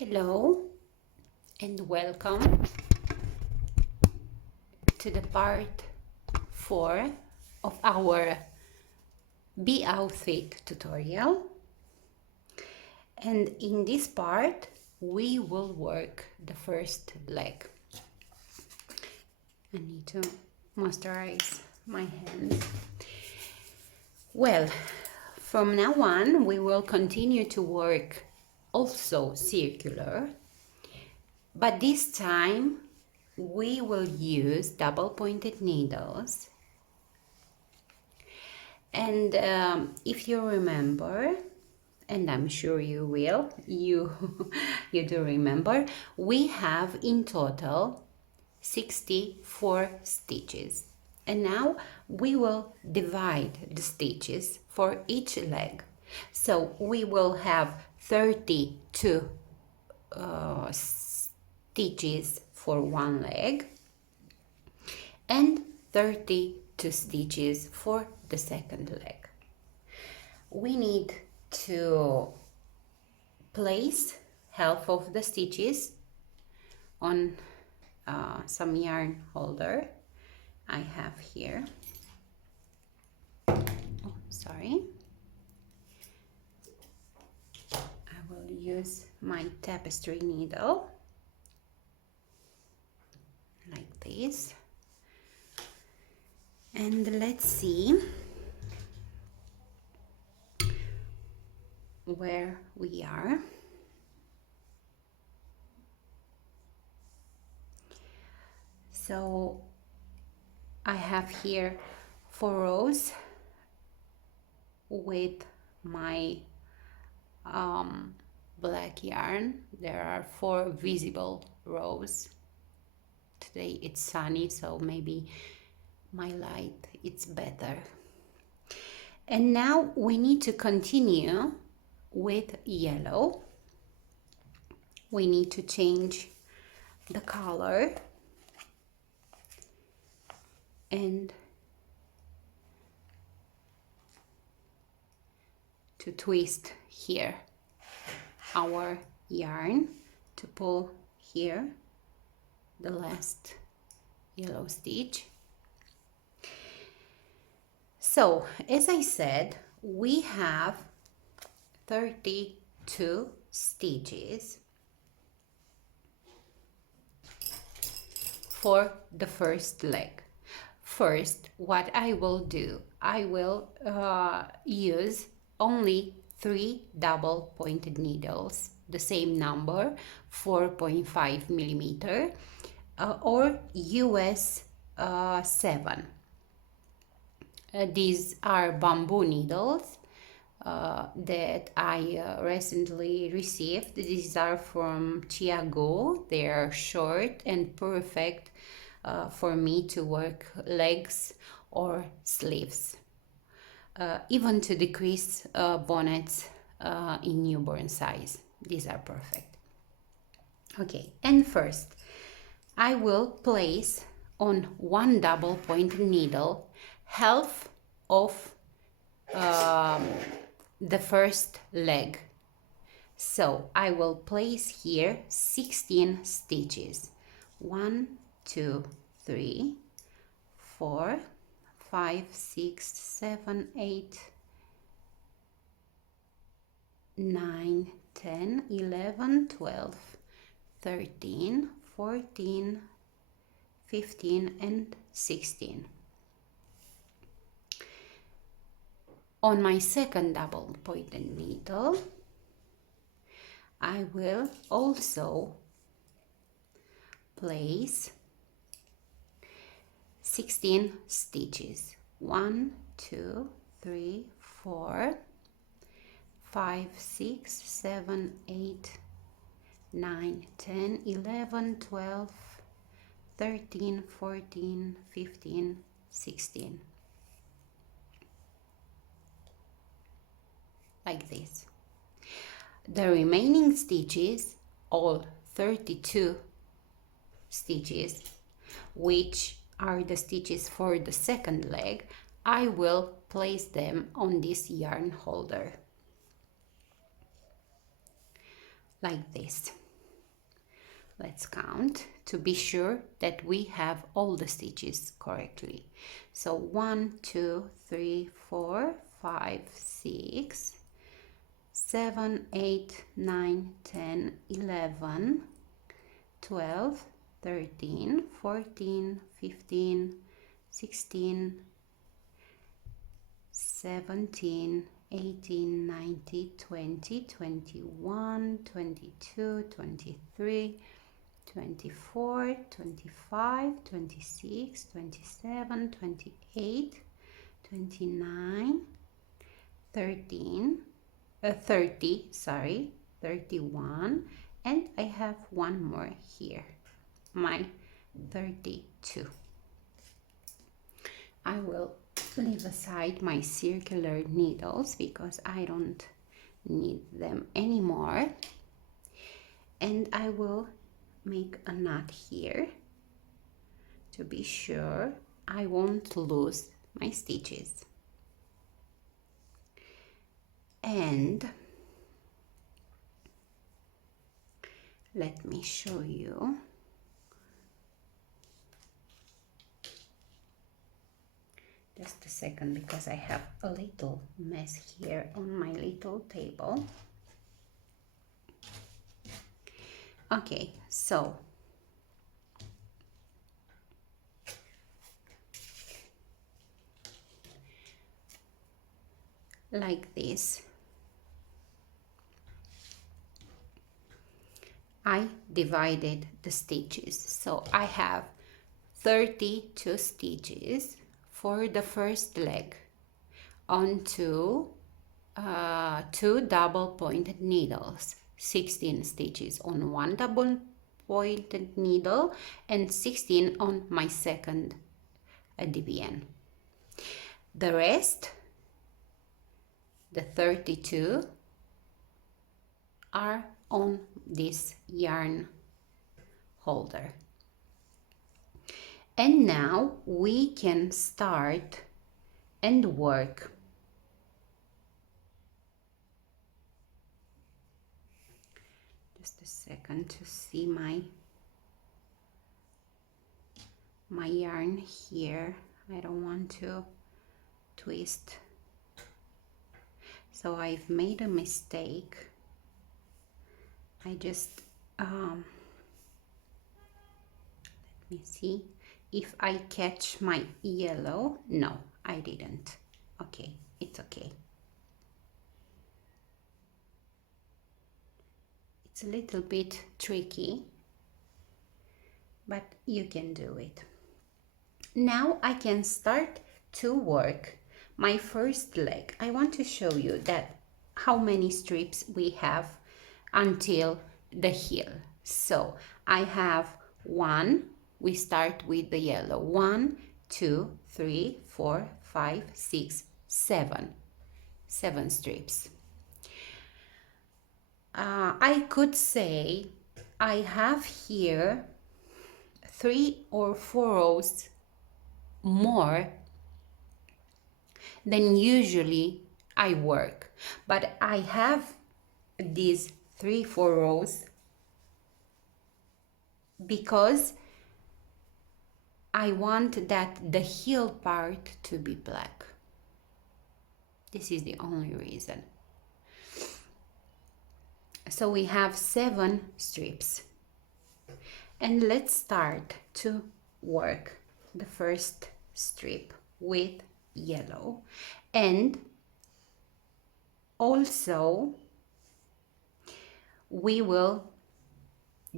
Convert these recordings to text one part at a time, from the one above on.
Hello and welcome to the part 4 of our Be Outfit tutorial. And in this part we will work the first leg. I need to moisturize my hands. Well, from now on we will continue to work also circular, but this time we will use double pointed needles. And if you remember, and I'm sure you will, you do remember, we have in total 64 stitches. And now we will divide the stitches for each leg. So we will have 32 stitches for one leg and 32 stitches for the second leg. We need to place half of the stitches on some yarn holder I have here. Oh, sorry. I will use my tapestry needle like this. And let's see where we are. So I have here 4 rows with my black yarn. There are 4 visible rows. Today it's sunny, so maybe my light it's better. And now we need to continue with yellow. We need to change the color and to twist here our yarn to pull here the last yellow stitch. So as I said, we have 32 stitches for the first leg. First, what I will do, I will use only 3 double pointed needles, the same number, 4.5 millimeter or US 7. These are bamboo needles that I recently received. These are from Chiago. They are short and perfect for me to work legs or sleeves, even to decrease bonnets in newborn size. These are perfect. Okay, and first I will place on one double pointed needle half of the first leg. So I will place here 16 stitches. 1, 2, 3, 4, 5, 6, 7, 8, 9, 10, 11, 12, 13, 14, 15 and 16. On my second double pointed needle, I will also place 16 stitches. 1, 2, 3, 4, 5, 6, 7, 8, 9, 10, 11, 12, 13, 14, 15, 16. Like this. The remaining stitches, all 32 stitches, which are the stitches for the second leg, I will place them on this yarn holder like this. Let's count to be sure that we have all the stitches correctly. So 1, 2, 3, 4, 5, 6, 7, 8, 9, 10, 11, 12, 13, 14, 15, 16, 17, 18, 19, 20, 21, 22, 23, 24, 25, 26, 27, 28, 29, 13, 30, sorry, 31, and I have one more here, my 32. I will leave aside my circular needles because I don't need them anymore, and I will make a knot here to be sure I won't lose my stitches. And let me show you. Just a second, because I have a little mess here on my little table. Okay, so like this, I divided the stitches. So I have 32 stitches for the first leg onto 2 double pointed needles, 16 stitches on one double pointed needle and 16 on my second DBN. The rest, the 32, are on this yarn holder. And now we can start and work. Just a second to see my yarn here. I don't want to twist. So I've made a mistake. I just let me see if I catch my yellow. No, I didn't. Okay, it's okay. It's a little bit tricky, but you can do it. Now I can start to work my first leg. I want to show you that how many strips we have until the heel. So I have one, we start with the yellow, 1, 2, 3, 4, 5, 6, 7 strips. I could say I have here 3 or 4 rows more than usually I work, but I have these 3-4 rows because I want that the heel part to be black. This is the only reason. So we have 7 strips, and let's start to work the first strip with yellow. And also we will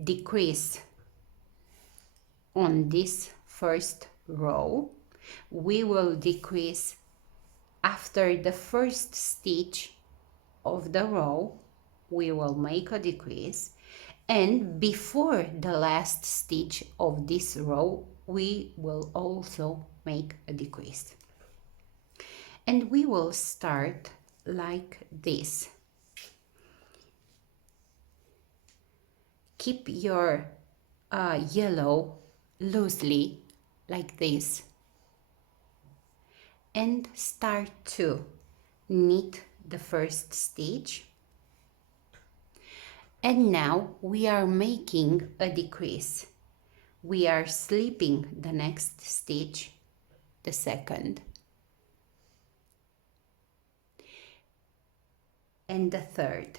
decrease on this first row. We will decrease after the first stitch of the row. We will make a decrease, and before the last stitch of this row we will also make a decrease. And we will start like this. Keep your yellow loosely like this and start to knit the first stitch, And now we are making a decrease. We are slipping the next stitch, the second, and the third.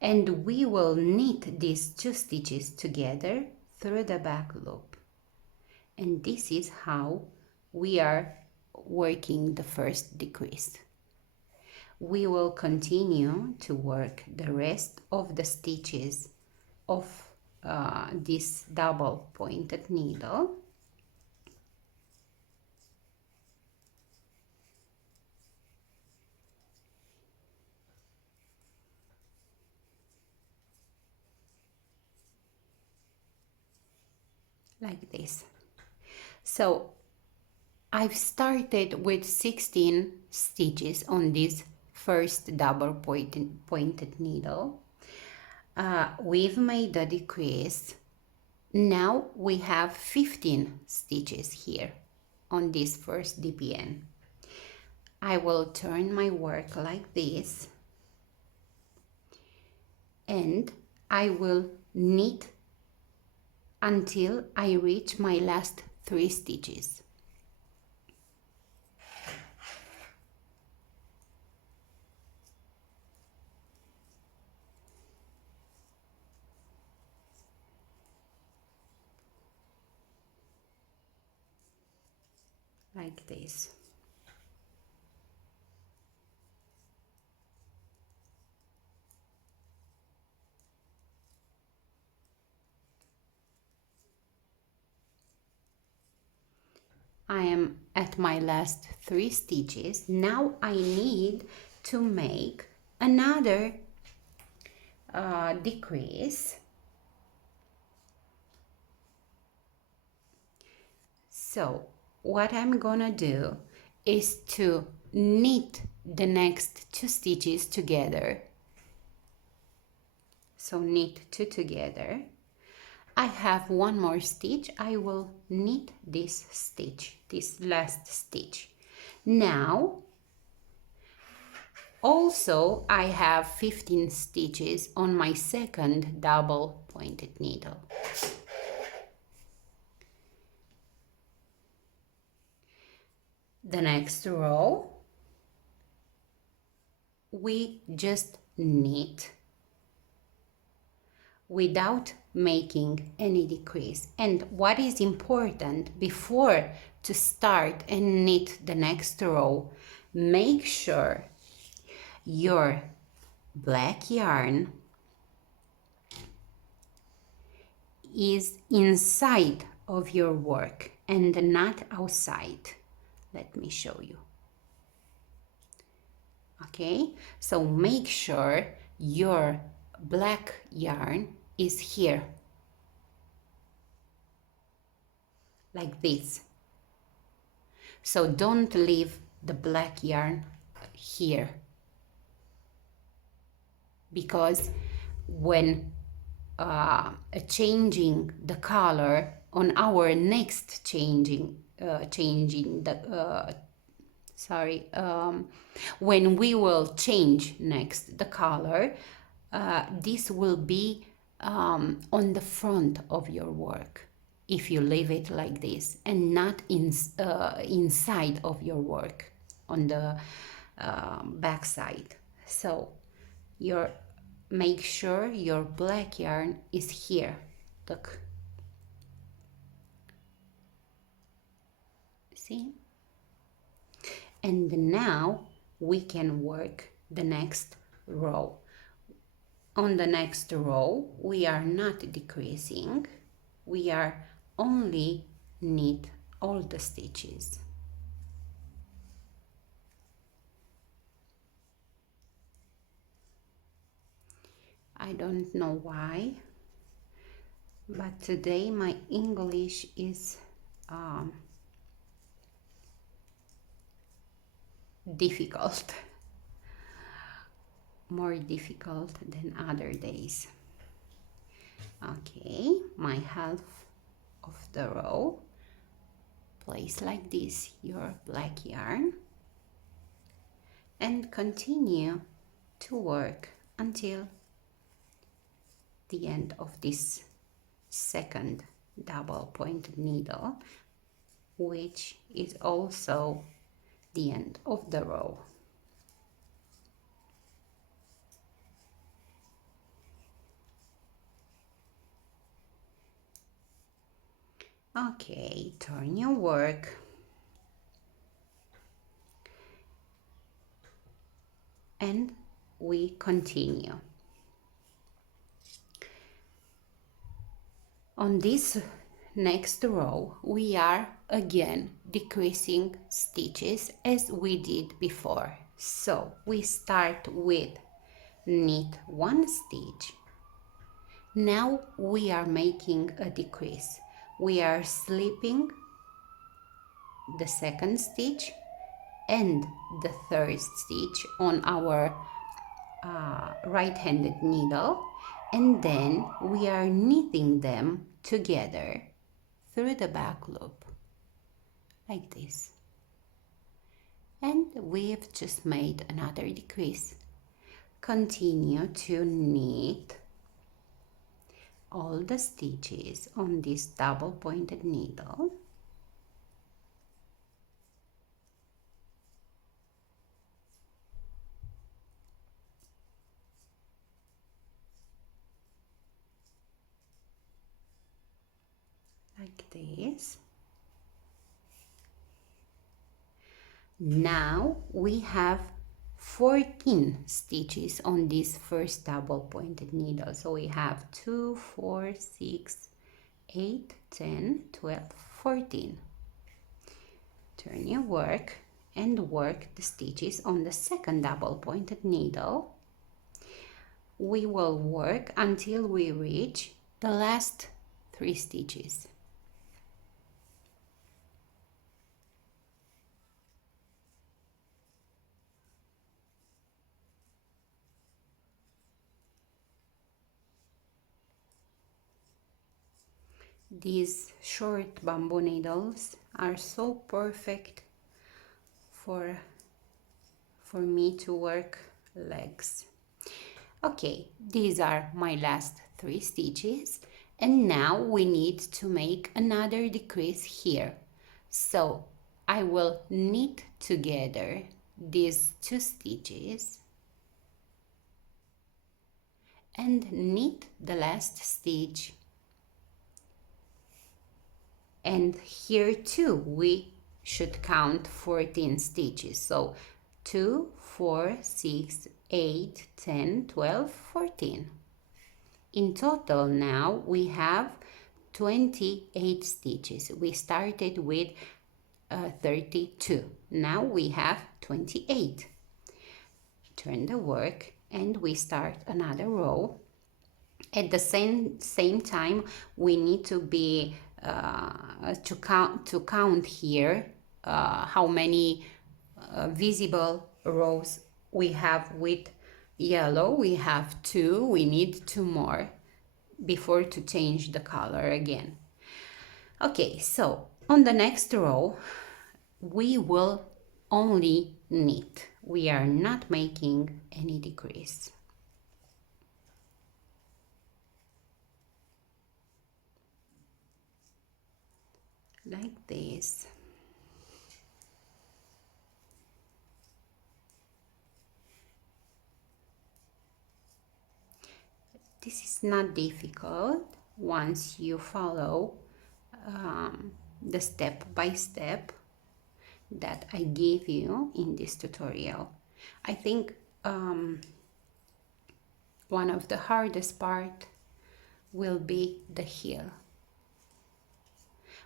And we will knit these 2 stitches together through the back loop. And this is how we are working the first decrease. We will continue to work the rest of the stitches of this double pointed needle. Like this. So I've started with 16 stitches on this first double pointed needle. We've made a decrease. Now we have 15 stitches here on this first DPN. I will turn my work like this and I will knit until I reach my last 3 stitches. Like this. I am at my last 3 stitches. Now I need to make another decrease. So what I'm gonna do is to knit the next 2 stitches together. So knit 2 together. I have 1 more stitch. I will knit this stitch, this last stitch. Now also I have 15 stitches on my second double pointed needle. The next row we just knit without making any decrease. And what is important before to start and knit the next row, make sure your black yarn is inside of your work and not outside. Let me show you. Okay, so make sure your black yarn is here, like this. So don't leave the black yarn here, because when changing the color on our next when we will change next the color, this will be on the front of your work if you leave it like this, and not inside of your work on the back side. So make sure your black yarn is here. Look, see? And now we can work the next row. On the next row we are not decreasing, we are only knit all the stitches. I don't know why, but today my English is difficult, more difficult than other days. Okay, my half of the row, place like this your black yarn and continue to work until the end of this second double pointed needle, which is also the end of the row. Okay, turn your work and we continue. On this next row, we are again decreasing stitches as we did before. So we start with knit one stitch. Now we are making a decrease. We are slipping the second stitch and the third stitch on our right-handed needle, and then we are knitting them together through the back loop like this, and we've just made another decrease. Continue to knit all the stitches on this double pointed needle. Like this. Now we have 14 stitches on this first double pointed needle. So we have 2, 4, 6, 8, 10, 12, 14. Turn your work and work the stitches on the second double pointed needle. We will work until we reach the last 3 stitches. These short bamboo needles are so perfect for me to work legs. Okay, these are my last 3 stitches, and now we need to make another decrease here. So I will knit together these 2 stitches and knit the last stitch. And here too we should count 14 stitches. So 2, 4, 6, 8, 10, 12, 14. In total now we have 28 stitches. We started with 32. Now we have 28. Turn the work and we start another row. At the same time, we need to be to count here how many visible rows we have with yellow. We have 2. We need 2 more before to change the color again. Okay, so on the next row we will only knit. We are not making any decrease. Like this. This is not difficult once you follow the step by step that I gave you in this tutorial. I think one of the hardest part will be the heel.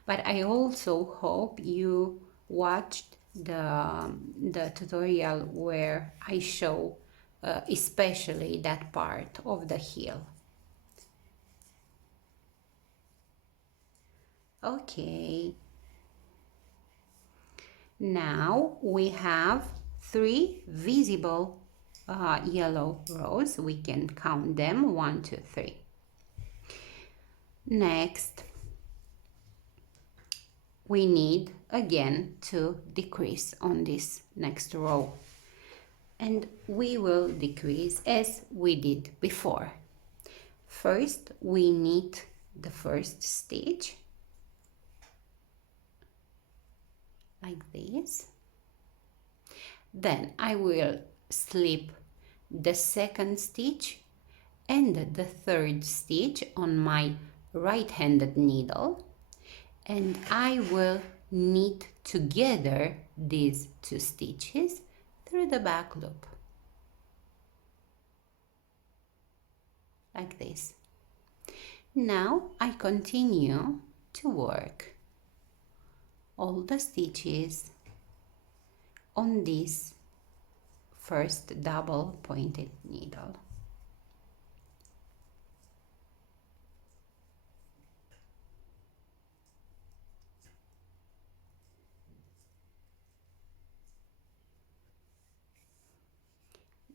But I also hope you watched the tutorial where I show especially that part of the heel. Okay. Now we have 3 visible yellow rows. We can count them 1, 2, 3. Next, we need again to decrease on this next row. and we will decrease as we did before. First, we knit the first stitch like this. Then I will slip the second stitch and the third stitch on my right-handed needle, and I will knit together these two stitches through the back loop like this. Now I continue to work all the stitches on this first double pointed needle.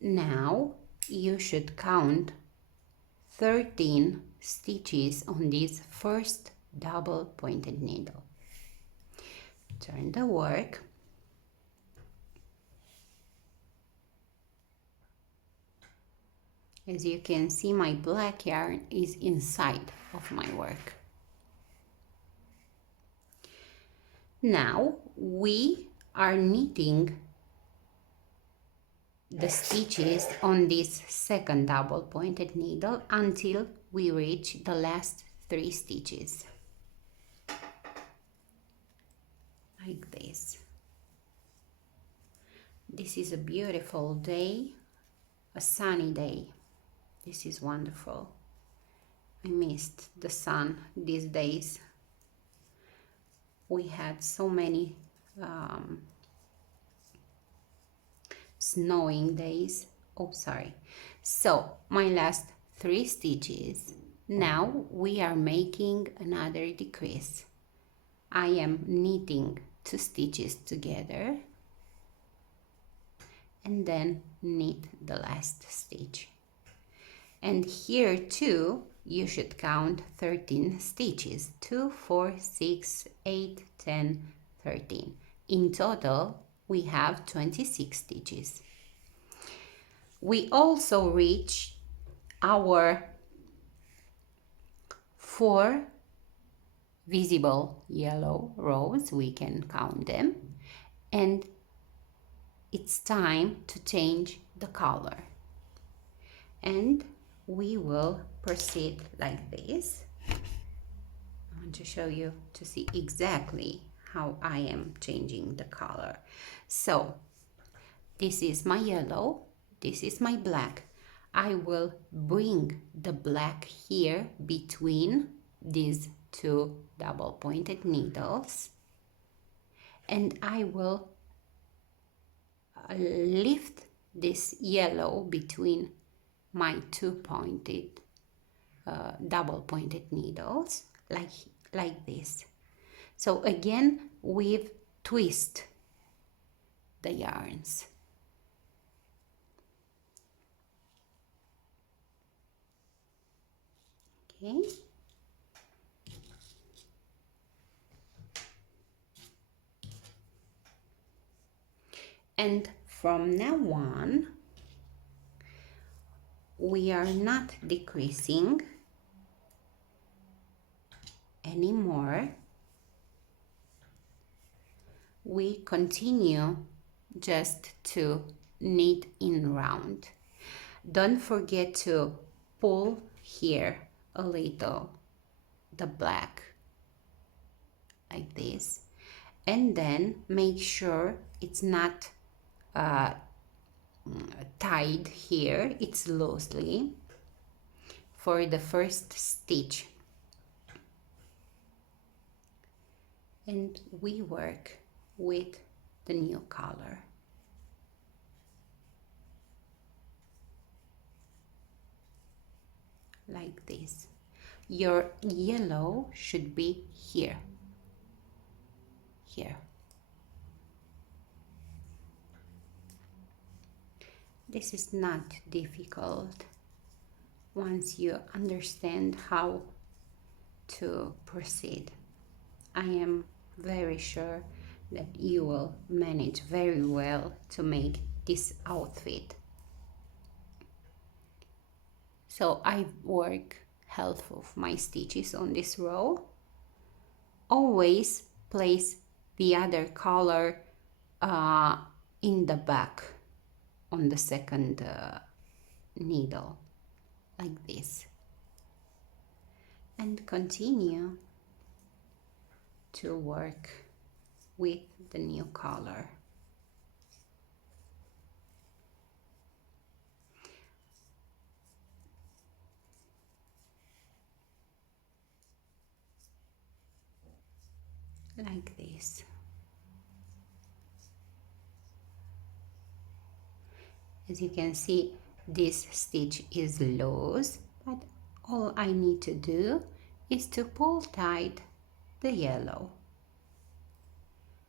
Now you should count 13 stitches on this first double pointed needle. Turn the work. As you can see, my black yarn is inside of my work. Now we are knitting the stitches on this second double pointed needle until we reach the last 3 stitches like this. This is a beautiful day, a sunny day. This is wonderful. I missed the sun these days. We had so many snowing days. Oh, sorry. So my last 3 stitches. Now we are making another decrease. I am knitting 2 stitches together and then knit the last stitch. And here too you should count 13 stitches. 2, 4, 6, 8, 10, 13. In total we have 26 stitches. We also reach our 4 visible yellow rows. We can count them, and it's time to change the color, and we will proceed like this. I want to show you to see exactly how I am changing the color. So this is my yellow, this is my black. I will bring the black here between these 2 double pointed needles, and I will lift this yellow between my 2 pointed double pointed needles like this. So again we've twist the yarns. Okay. And from now on we are not decreasing anymore. We continue just to knit in round. Don't forget to pull here a little the black like this, and then make sure it's not tied here, it's loosely for the first stitch, and we work with the new color like this. Your yellow should be here. This is not difficult once you understand how to proceed. I am very sure that you will manage very well to make this outfit. So I work half of my stitches on this row. Always place the other color in the back on the second needle, like this, and continue to work with the new color. Like this. As you can see, this stitch is loose, but all I need to do is to pull tight the yellow.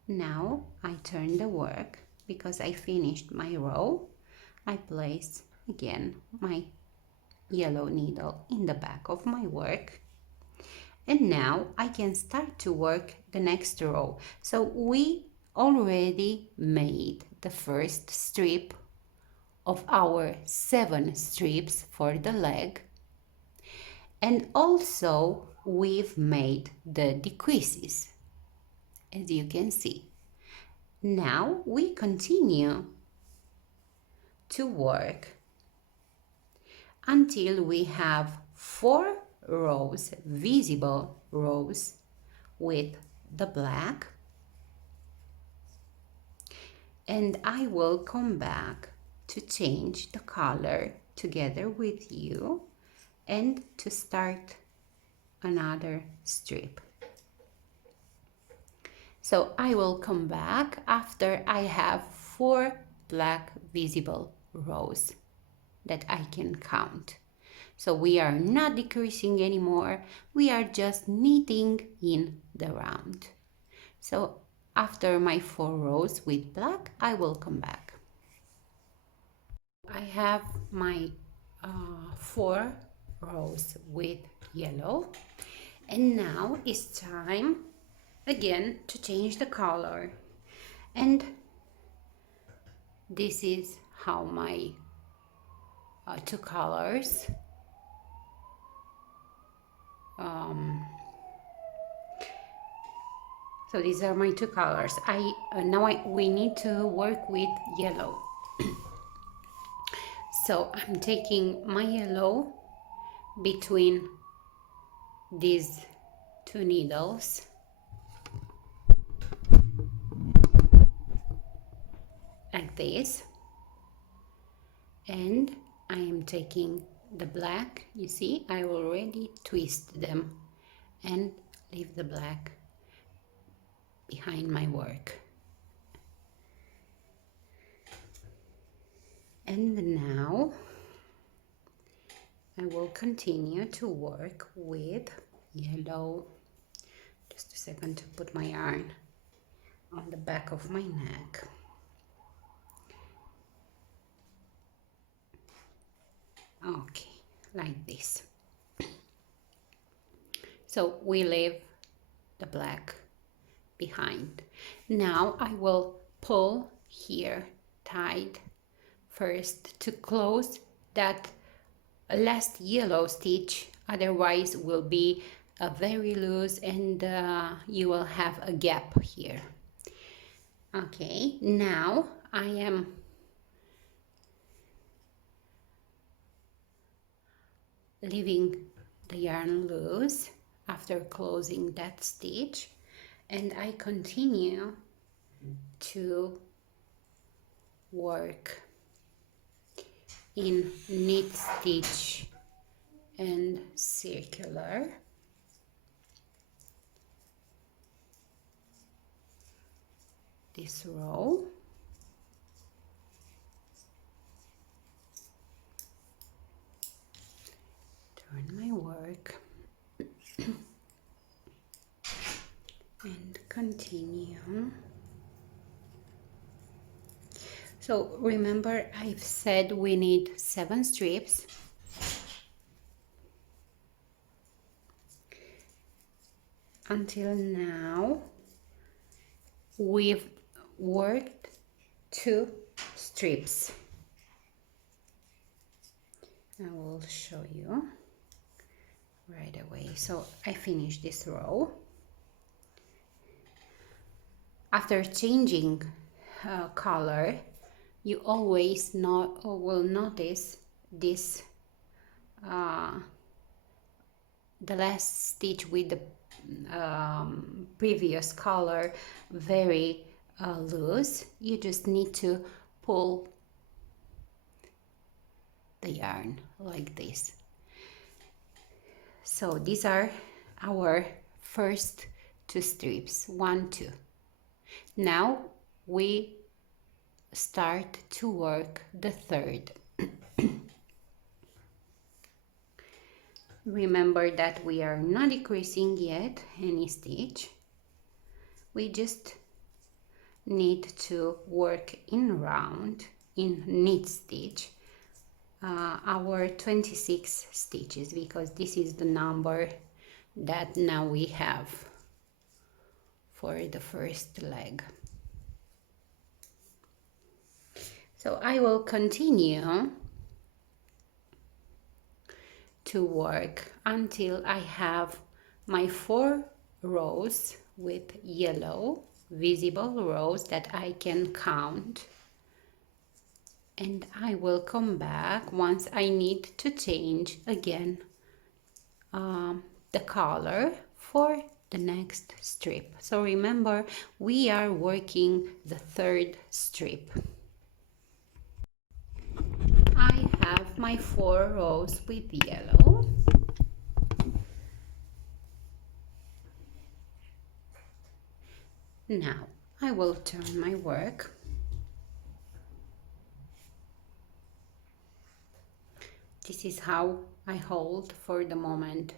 Now I turn the work because I finished my row. I place again my yellow needle in the back of my work. And now I can start to work the next row. So we already made the first strip of our 7 strips for the leg. And also we've made the decreases, as you can see. Now we continue to work until we have 4 rows, visible rows with the black, and I will come back to change the color together with you and to start another strip. So I will come back after I have 4 black visible rows that I can count. So we are not decreasing anymore, we are just knitting in the round. So after my 4 rows with black, I will come back. I have my 4 rows with yellow, and now it's time again to change the color. And this is how my 2 colors so these are my 2 colors. We need to work with yellow. So I'm taking my yellow between these 2 needles, like this, and I am taking the black. You see, I already twist them and leave the black behind my work. And now I will continue to work with yellow. Just a second to put my yarn on the back of my neck. Okay, like this. So we leave the black behind. Now I will pull here tight first to close that last yellow stitch, otherwise will be very loose and you will have a gap here. Okay, now I am leaving the yarn loose after closing that stitch, and I continue to work in knit stitch and circular. This row. Turn my work and continue. So remember, I've said we need 7 strips. Until now, we've worked 2 strips. strips. I will show you right away. So I finished this row. After changing color, you always will notice this the last stitch with the previous color very loose. You just need to pull the yarn like this. So these are our first 2 strips, 1, 2. Now we start to work the third. Remember that we are not decreasing yet any stitch. We just need to work in round, in knit stitch, our 26 stitches, because this is the number that now we have for the first leg. So I will continue to work until I have my 4 rows with yellow visible rows that I can count, and I will come back once I need to change again the color for the next strip. So remember, we are working the third strip. I have my 4 rows with yellow. Now I will turn my work. This is how I hold for the moment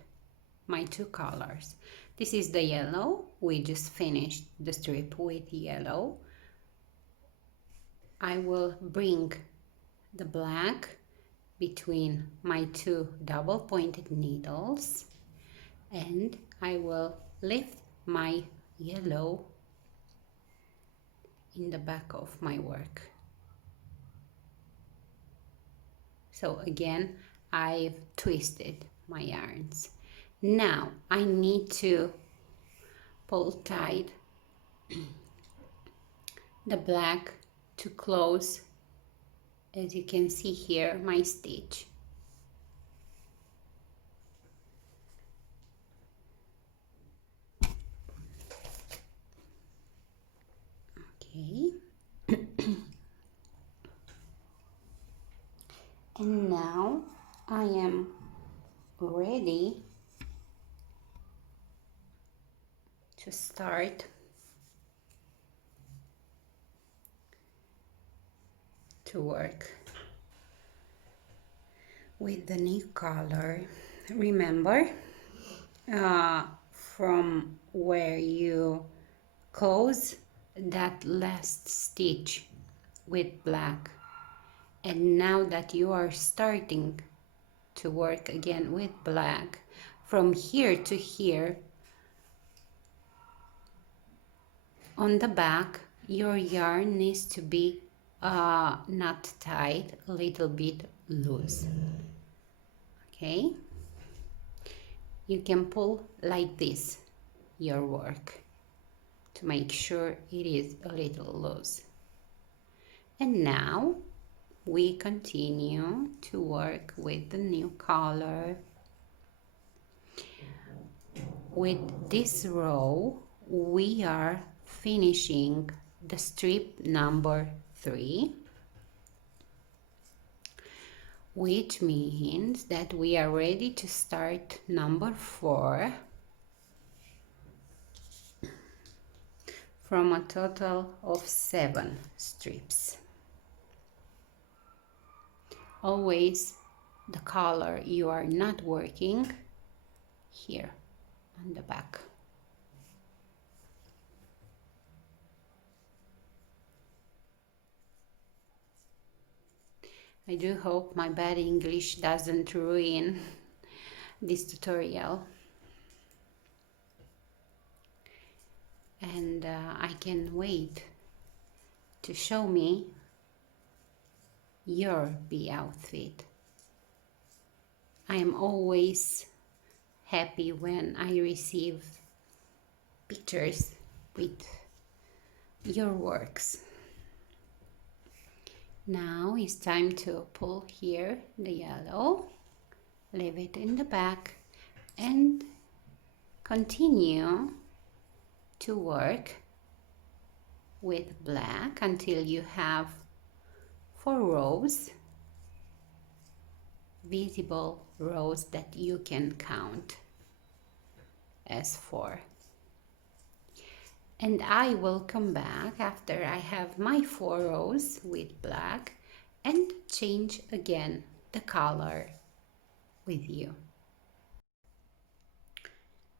my 2 colors. This is the yellow. We just finished the strip with yellow. I will bring the black between my 2 double pointed needles, and I will lift my yellow in the back of my work. So again, I've twisted my yarns. Now I need to pull tight the black to close, as you can see here, my stitch. Okay. And now I am ready to start to work with the new color. Remember, from where you close that last stitch with black, and now that you are starting to work again with black, from here to here on the back, your yarn needs to be not tight, a little bit loose. Okay, you can pull like this your work to make sure it is a little loose. And now we continue to work with the new color. With this row, we are finishing the strip number 3, which means that we are ready to start number 4 from a total of 7 strips. Always the color you are not working here on the back. I do hope my bad English doesn't ruin this tutorial, and I can wait to show me your bee outfit. I am always happy when I receive pictures with your works. Now it's time to pull here the yellow, leave it in the back, and continue to work with black until you have 4 rows, visible rows that you can count as 4. And I will come back after I have my 4 rows with black and change again the color with you.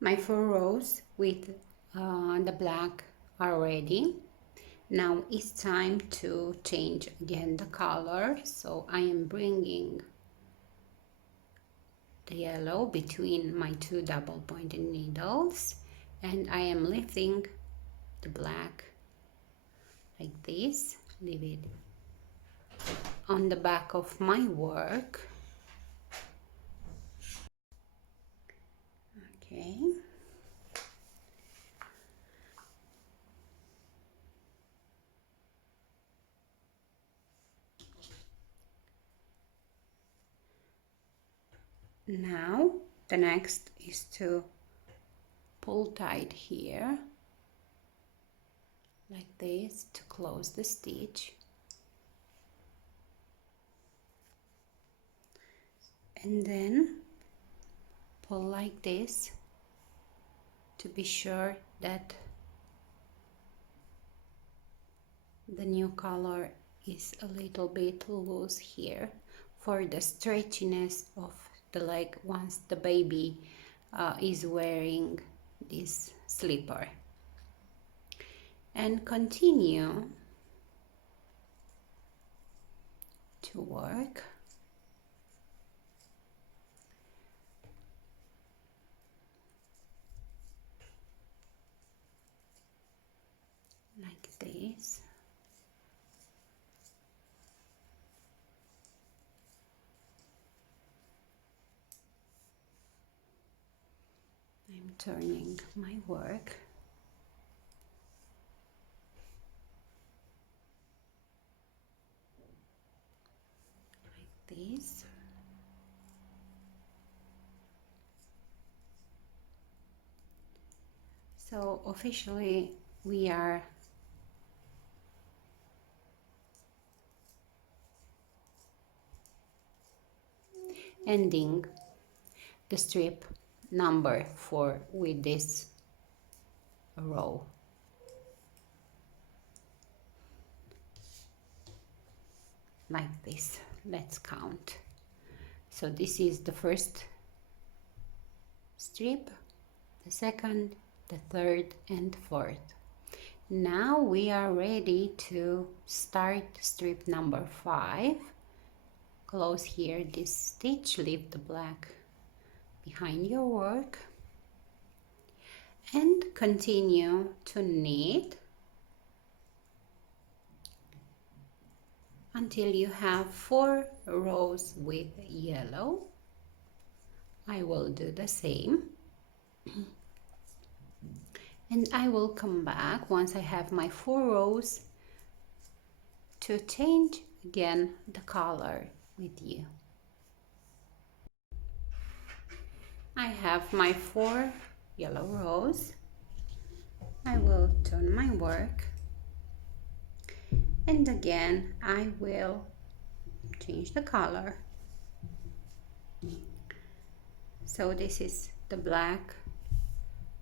My 4 rows with the black are ready. Now it's time to change again the color, so I am bringing the yellow between my 2 double pointed needles, and I am lifting the black like this, leave it on the back of my work. Okay. Now the next is to pull tight here like this to close the stitch, and then pull like this to be sure that the new color is a little bit loose here for the stretchiness of the leg once the baby is wearing this slipper. And continue to work like this. I'm turning my work. This. So officially we are ending the strip number 4 with this row. Like this. Let's count. So this is the first strip, the second, the third, and fourth. Now we are ready to start strip number 5. Close here this stitch, leave the black behind your work, and continue to knit until you have 4 rows with yellow. I will do the same. And I will come back once I have my 4 rows to change again the color with you. I have my 4 yellow rows. I will turn my work, and again I will change the color. So this is the black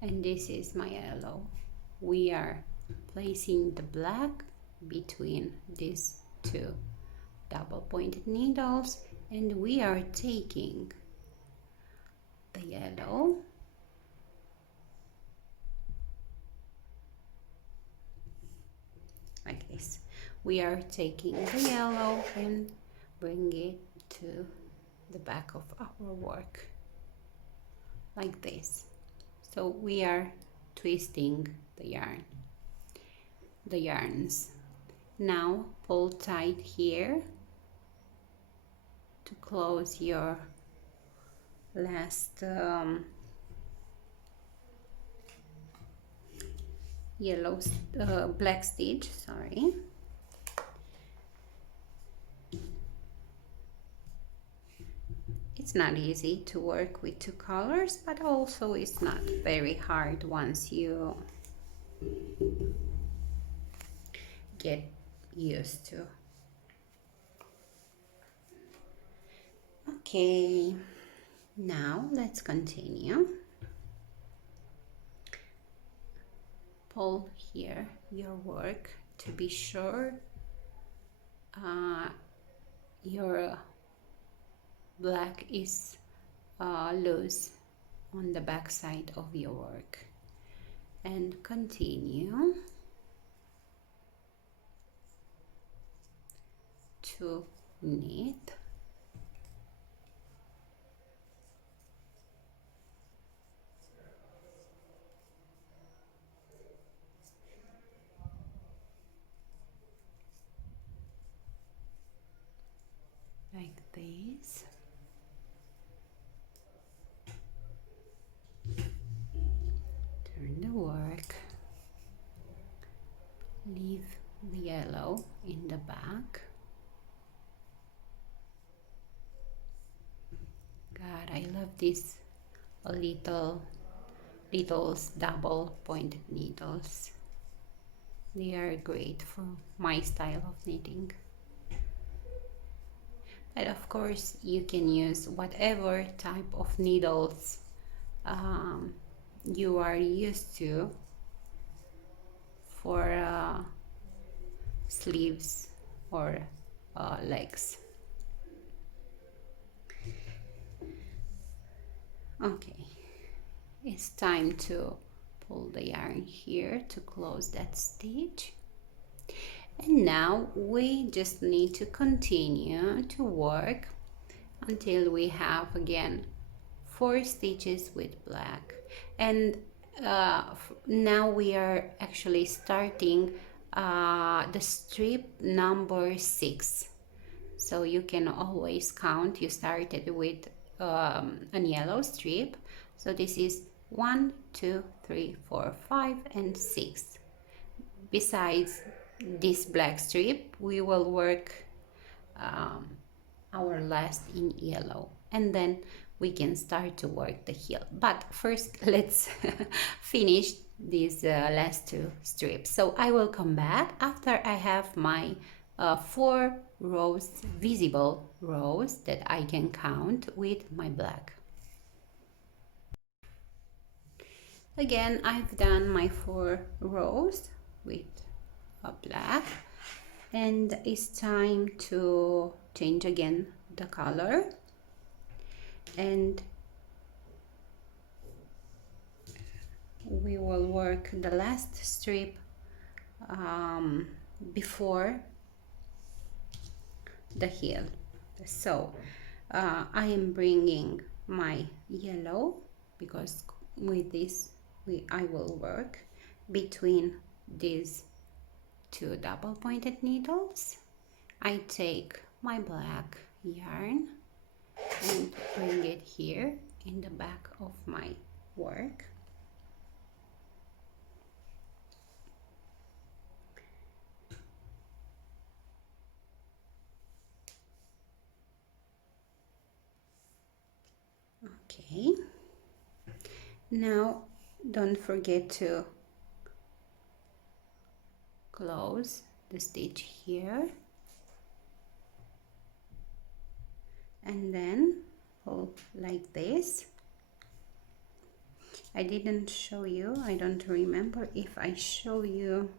and this is my yellow. We are placing the black between these 2 double pointed needles, and we are taking the yellow like this. We are taking the yellow and bring it to the back of our work like this. So we are twisting the yarns. Now pull tight here to close your last black stitch, sorry. It's not easy to work with two colors, but also it's not very hard once you get used to. Okay, now let's continue. Pull here your work to be sure your black is loose on the back side of your work, and continue to knit. Like this. Turn the work. Leave the yellow in the back. God, I love these little's double pointed needles. They are great for my style of knitting. But of course, you can use whatever type of needles you are used to for sleeves or legs. Okay, it's time to pull the yarn here to close that stitch. And now we just need to continue to work until we have again 4 stitches with black. And now we are actually starting the strip number 6. So you can always count. You started with a yellow strip. So this is 1, 2, 3, 4, 5, and 6. Besides this black strip, we will work our last in yellow, and then we can start to work the heel. But first, let's finish these last 2 strips. So I will come back after I have my 4 rows, visible rows that I can count with my black. Again, I've done my 4 rows with black, and it's time to change again the color, and we will work the last strip before the heel. So I am bringing my yellow, because with this I will work between these 2 double pointed needles. I take my black yarn and bring it here in the back of my work. Okay, now don't forget to close the stitch here, and then pull like this. I didn't show you, I don't remember if I show you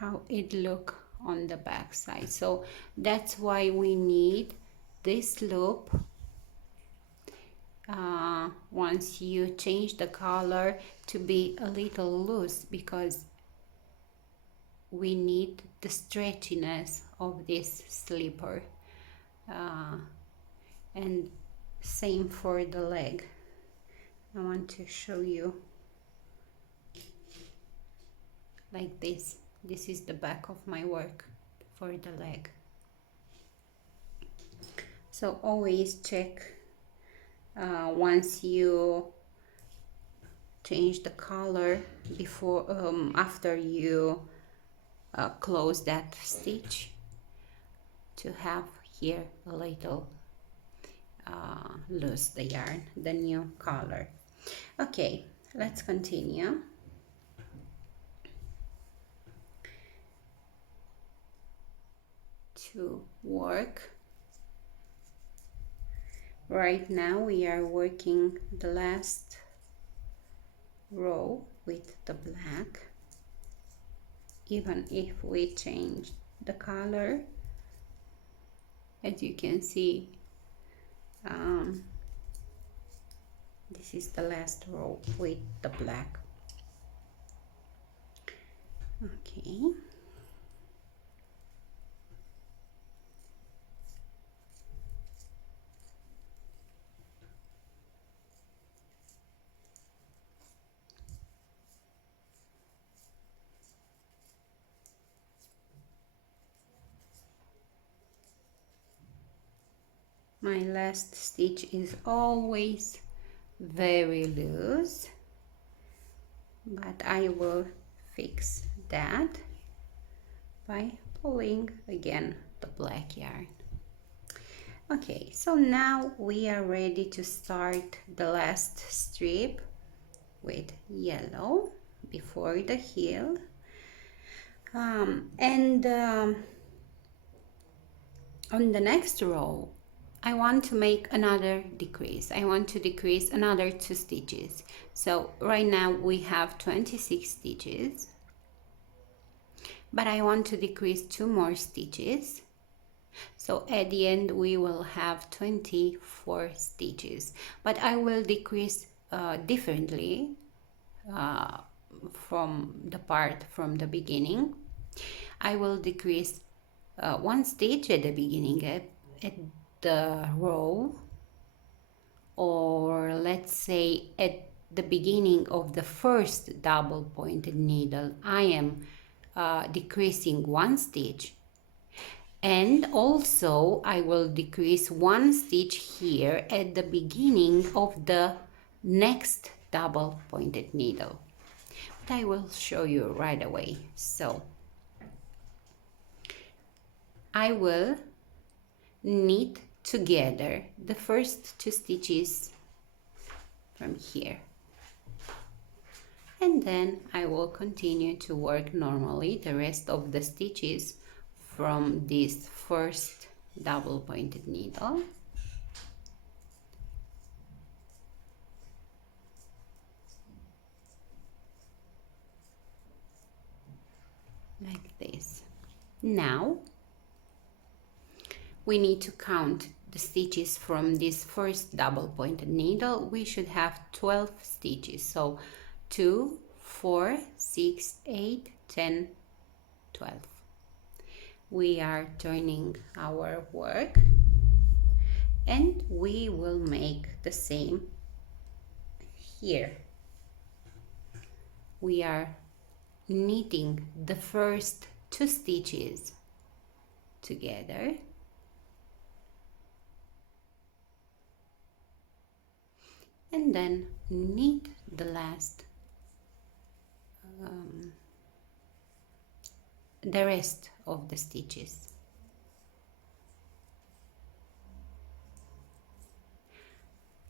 how it look on the back side. So that's why we need this loop. Once you change the color, to be a little loose, because we need the stretchiness of this slipper, and same for the leg. I want to show you like this. This is the back of my work for the leg. So always check once you change the color before after you close that stitch, to have here a little loose the yarn, the new color. Okay, let's continue. To work. Right now we are working the last row with the black. Even if we change the color, as you can see, this is the last row with the black. Okay. My last stitch is always very loose, but I will fix that by pulling again the black yarn. Okay, so now we are ready to start the last strip with yellow before the heel. On the next row, I want to make another decrease. I want to decrease another 2 stitches. So right now we have 26 stitches, but I want to decrease 2 more stitches. So at the end we will have 24 stitches, but I will decrease differently from the part from the beginning. I will decrease 1 stitch at the beginning at the row, or let's say at the beginning of the first double pointed needle I am decreasing 1 stitch, and also I will decrease 1 stitch here at the beginning of the next double pointed needle, but I will show you right away. So I will knit together the first 2 stitches from here, and then I will continue to work normally the rest of the stitches from this first double pointed needle, like this. Now we need to count the stitches from this first double pointed needle. We should have 12 stitches, so 2, 4, 6, 8, 10, 12. We are turning our work, and we will make the same here. We are knitting the first 2 stitches together, and then knit the last the rest of the stitches.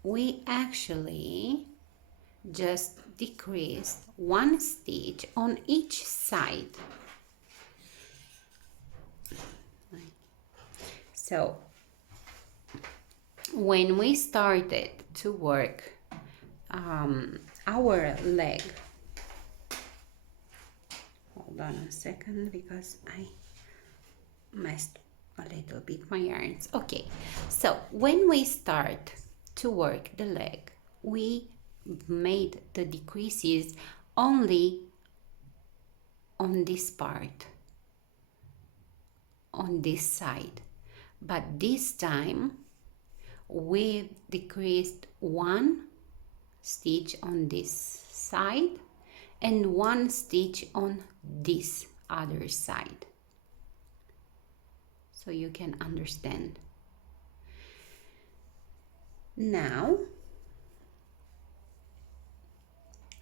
We actually just decreased 1 stitch on each side. So when we started to work our leg, hold on a second because I messed a little bit my yarns. Okay, so when we start to work the leg, we made the decreases only on this part, on this side, but this time we decreased 1 stitch on this side and 1 stitch on this other side. so you can understand. Now,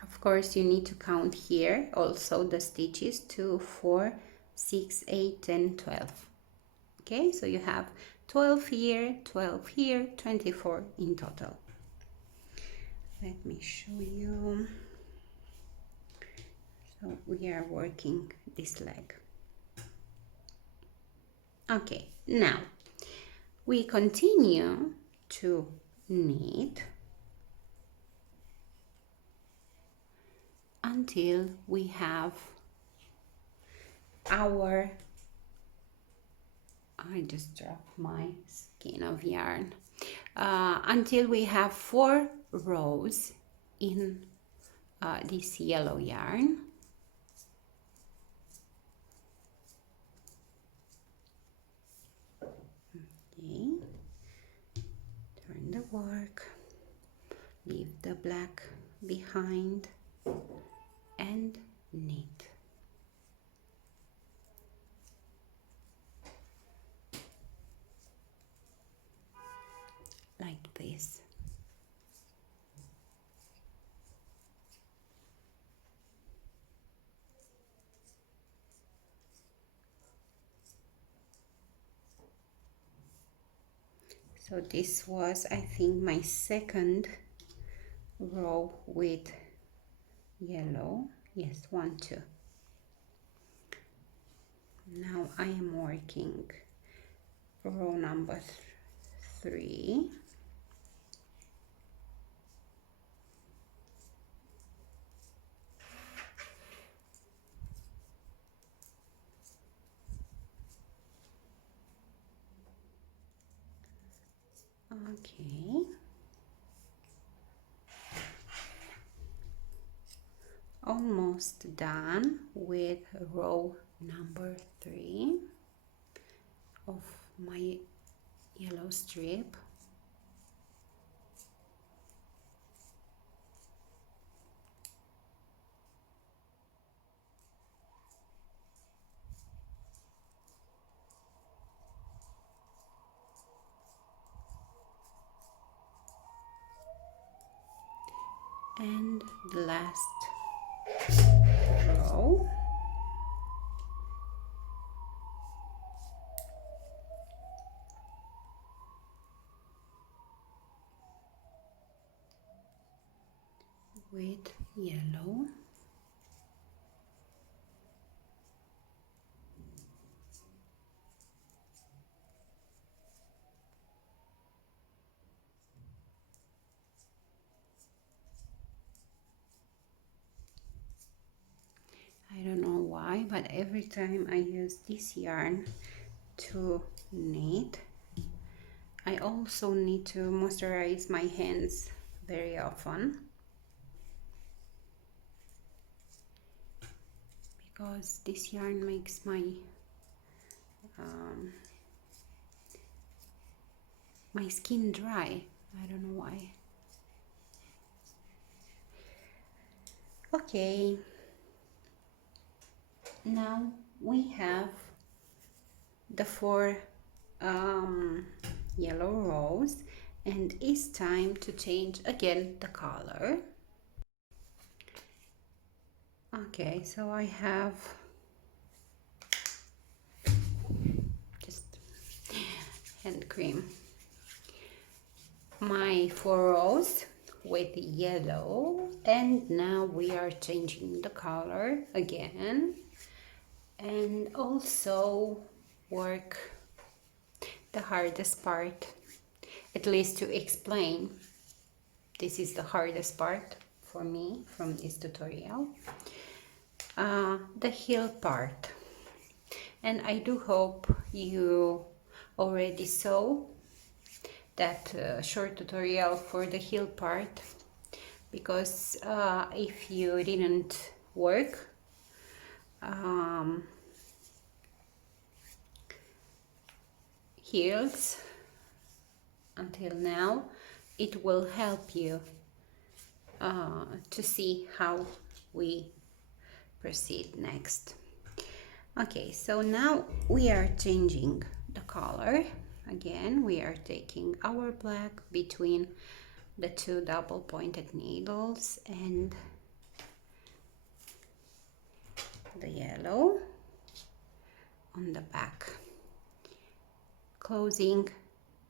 of course, you need to count here also the stitches: 2, 4, 6, 8, 10, 12. Okay, so you have 12 here, 12 here, 24 in total. Let me show you. So we are working this leg. Okay, now we continue to knit until we have our, I just dropped my skein of yarn, until we have 4 rows in this yellow yarn. Okay, turn the work, leave the black behind and knit. Like this. So this was, I think, my second row with yellow. Yes, 1, 2. Now I am working row number 3. Okay. Almost done with row number 3 of my yellow strip. And the last row. With yellow. I don't know why, but every time I use this yarn to knit, I also need to moisturize my hands very often, because this yarn makes my skin dry. I don't know why. Okay, now we have the 4 yellow rows, and it's time to change again the color. Okay, so I have just hand cream my 4 rows with yellow, and now we are changing the color again, and also work the hardest part, at least to explain. This is the hardest part for me from this tutorial, the heel part. And I do hope you already saw that short tutorial for the heel part, because if you didn't work heels until now, it will help you to see how we proceed next. Okay, so now we are changing the color. Again, we are taking our black between the two double pointed needles and the yellow on the back, closing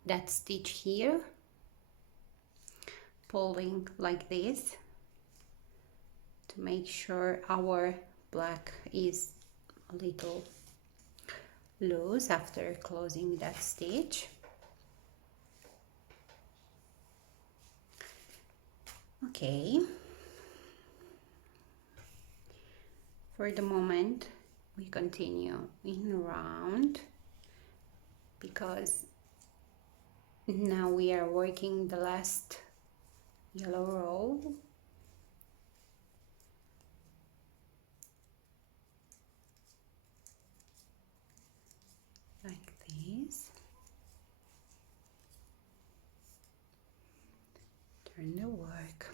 that stitch here, pulling like this to make sure our black is a little loose after closing that stitch. Okay, for the moment we continue in round because now we are working the last yellow row. Like this. Turn the work.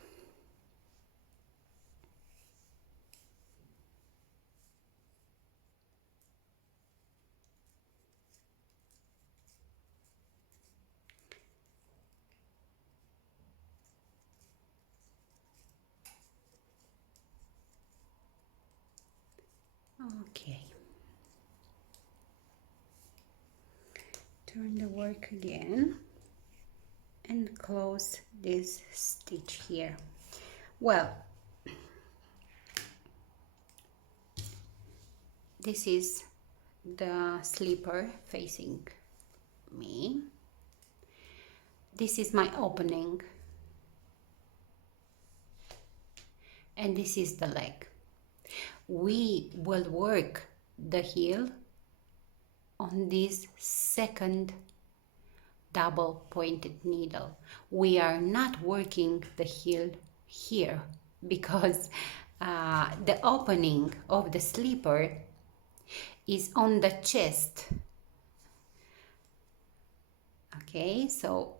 Okay. Turn the work again and close this stitch here. Well, this is the slipper facing me. This is my opening and this is the leg. We will work the heel on this second double pointed needle. We are not working the heel here because the opening of the slipper is on the chest. Okay, so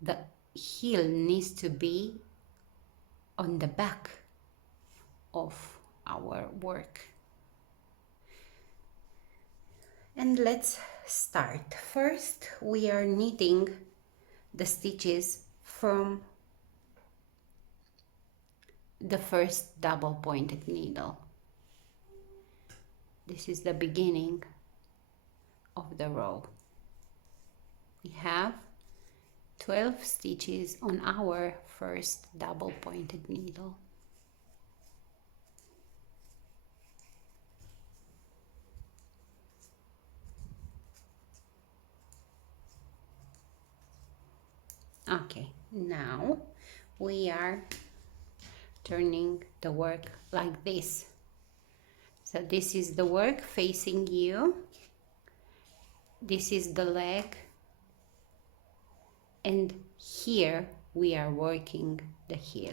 the heel needs to be on the back of our work. And let's start. First, we are knitting the stitches from the first double pointed needle. This is the beginning of the row. We have 12 stitches on our first double pointed needle. Okay, now we are turning the work like this. So this is the work facing you. This is the leg. And here we are working the heel.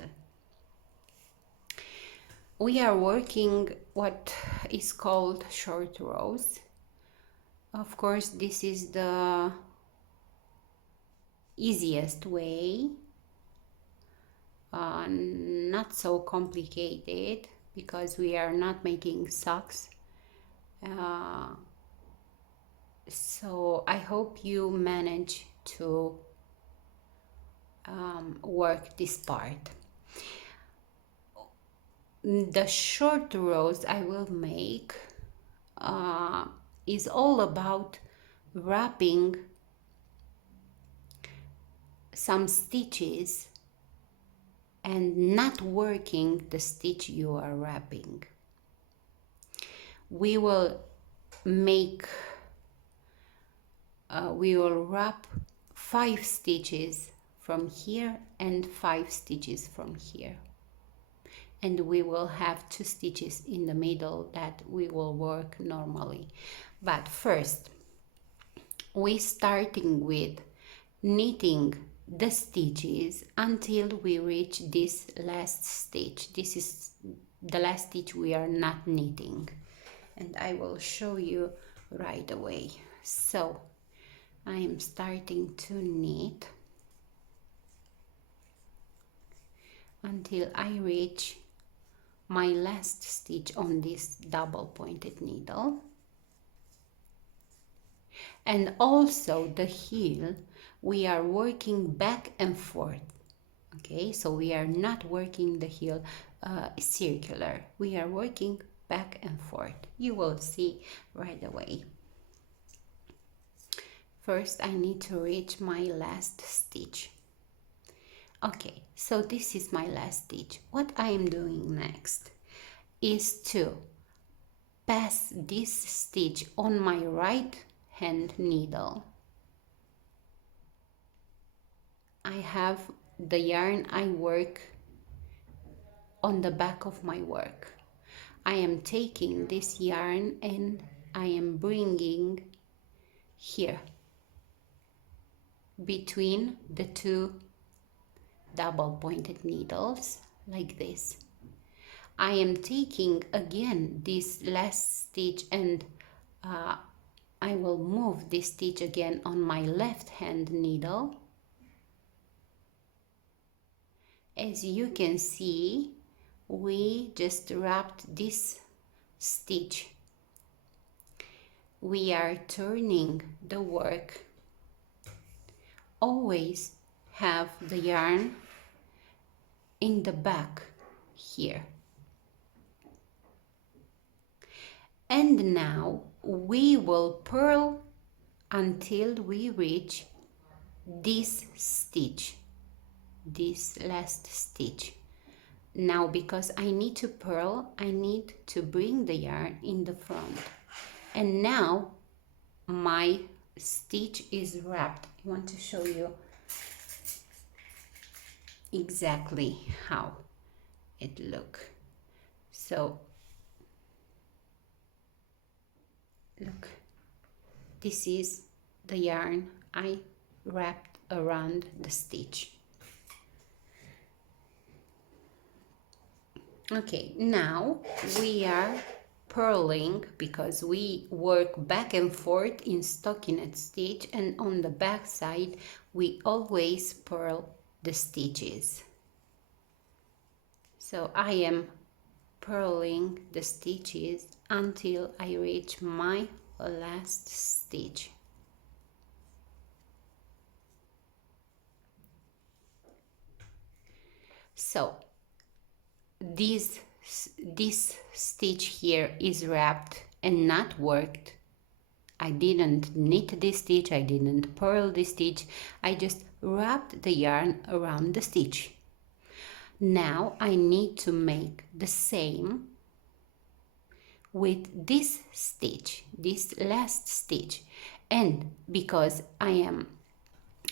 We are working what is called short rows. Of course, this is the easiest way, not so complicated because we are not making socks. So I hope you manage to work this part. The short rows I will make is all about wrapping some stitches and not working the stitch you are wrapping. We will wrap 5 stitches from here and 5 stitches from here, and we will have 2 stitches in the middle that we will work normally. But first we starting with knitting the stitches until we reach this last stitch. This is the last stitch we are not knitting, and I will show you right away. So I am starting to knit until I reach my last stitch on this double pointed needle, And also the heel, we are working back and forth. Okay, so we are not working the heel circular. We are working back and forth. You will see right away. First, I need to reach my last stitch. Okay, so this is my last stitch. What I am doing next is to pass this stitch on my right hand needle. I have the yarn I work on the back of my work. I am taking this yarn and I am bringing here between the two double pointed needles like this. I am taking again this last stitch and I will move this stitch again on my left hand needle. As you can see, we just wrapped this stitch. We are turning the work. Always have the yarn in the back here. And now we will purl until we reach this stitch, this last stitch. Now, because I need to purl, I need to bring the yarn in the front. And now my stitch is wrapped. I want to show you exactly how it looks. So look, this is the yarn I wrapped around the stitch. Okay, now we are purling because we work back and forth in stockinette stitch, and on the back side we always purl the stitches. So I am purling the stitches until I reach my last stitch. So this stitch here is wrapped and not worked. I didn't knit this stitch, I didn't purl this stitch, I just wrapped the yarn around the stitch. Now I need to make the same with this stitch, this last stitch. And because I am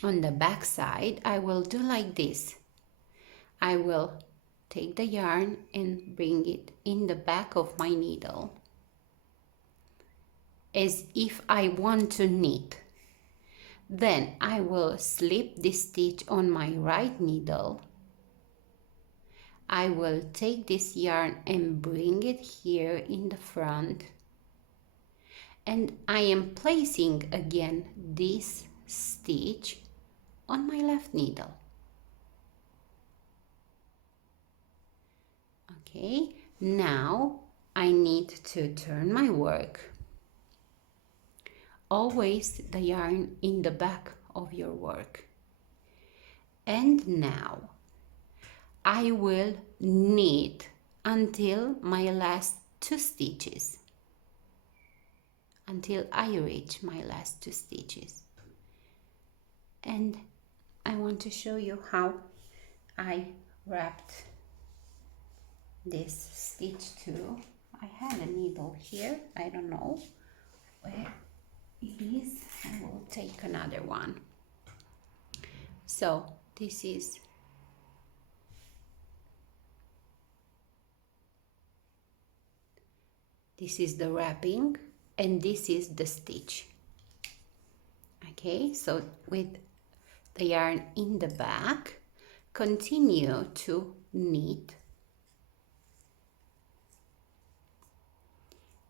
on the back side, I will do like this. I will take the yarn and bring it in the back of my needle as if I want to knit. Then I will slip this stitch on my right needle. I will take this yarn and bring it here in the front, and I am placing again this stitch on my left needle. Okay, now I need to turn my work. Always the yarn in the back of your work. And now I will knit until my last two stitches, until I reach my last two stitches. And I want to show you how I wrapped this stitch too. I had a needle here, I don't know where it is. I will take another one. So this is the wrapping and this is the stitch. Okay, so with the yarn in the back, continue to knit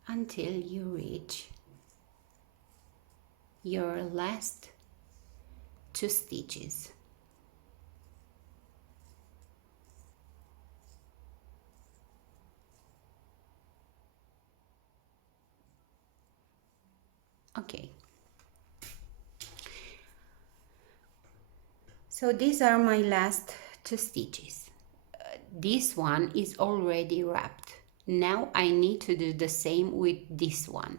until you reach your last two stitches. Okay, So these are my last 2 stitches. This one is already wrapped. Now I need to do the same with this one.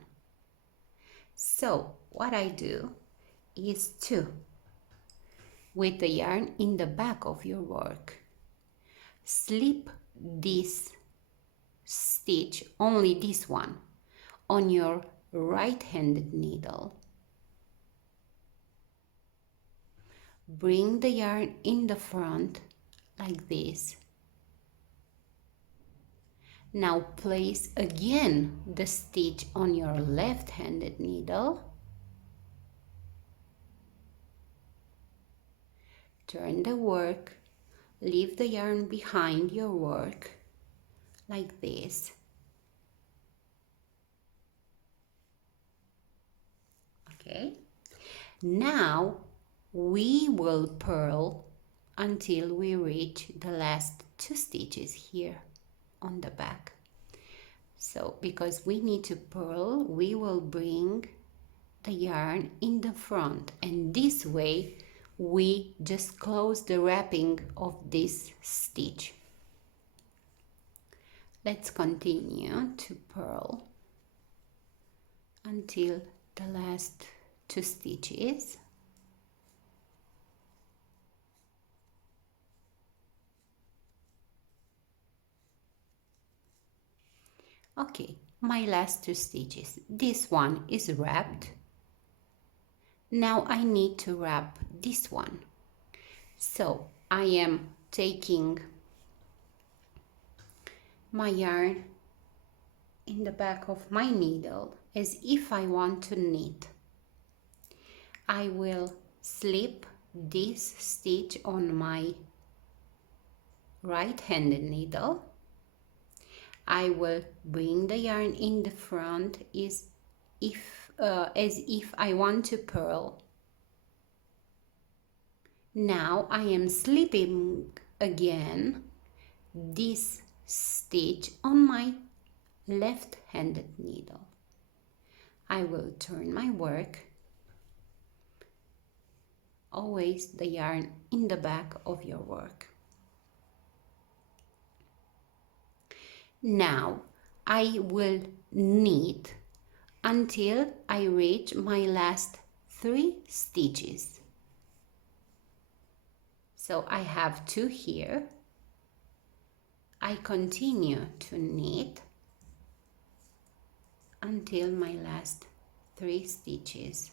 So what I do is to, with the yarn in the back of your work, slip this stitch, only this one, on your right-handed needle. Bring the yarn in the front like this. Now place again the stitch on your left-handed needle. Turn the work, leave the yarn behind your work like this. Okay, now we will purl until we reach the last 2 stitches here on the back. So because we need to purl, we will bring the yarn in the front, and this way we just close the wrapping of this stitch. Let's continue to purl until the last 2 stitches. Okay, my last 2 stitches. This one is wrapped. Now I need to wrap this one. So I am taking my yarn in the back of my needle as if I want to knit. I will slip this stitch on my right-handed needle. I will bring the yarn in the front as if I want to purl. Now I am slipping again this stitch on my left-handed needle. I will turn my work, always the yarn in the back of your work. Now I will knit until I reach my last 3 stitches. So I have 2 here. I continue to knit until my last 3 stitches.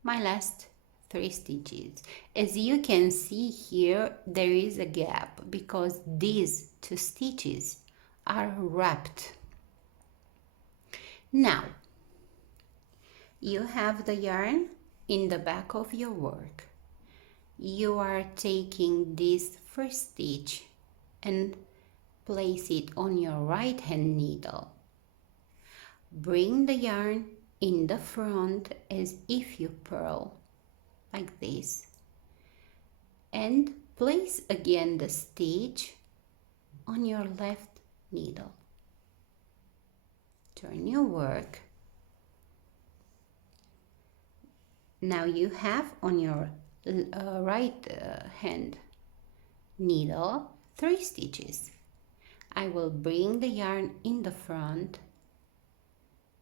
My last 3 stitches. As you can see here, there is a gap because these 2 stitches are wrapped. Now you have the yarn in the back of your work. You are taking this first stitch and place it on your right hand needle. Bring the yarn in the front as if you purl, like this, and place again the stitch on your left needle. Turn your work. Now you have on your right hand needle 3 stitches. I will bring the yarn in the front,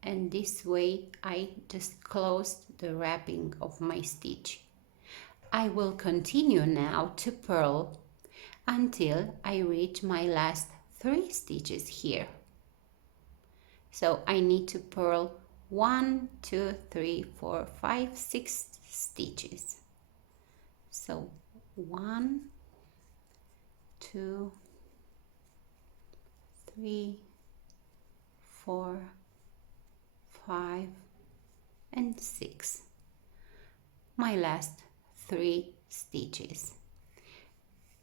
and this way I just closed the wrapping of my stitch. I will continue now to purl until I reach my last 3 stitches here. So I need to purl 1, 2, 3, 4, 5, 6 stitches. So 1, 2, 3, 4, 5, and 6. My last 3 stitches.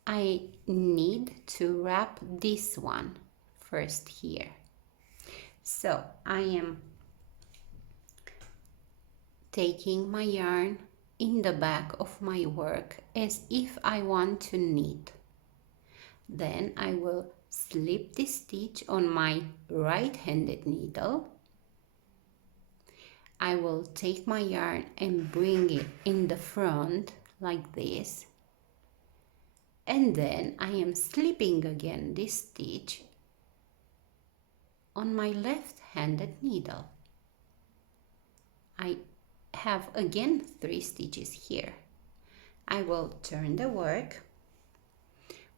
I need to wrap this one first here. So I am taking my yarn in the back of my work as if I want to knit. Then I will slip this stitch on my right-handed needle. I will take my yarn and bring it in the front like this, and then I am slipping again this stitch on my left-handed needle. I have again 3 stitches here. I will turn the work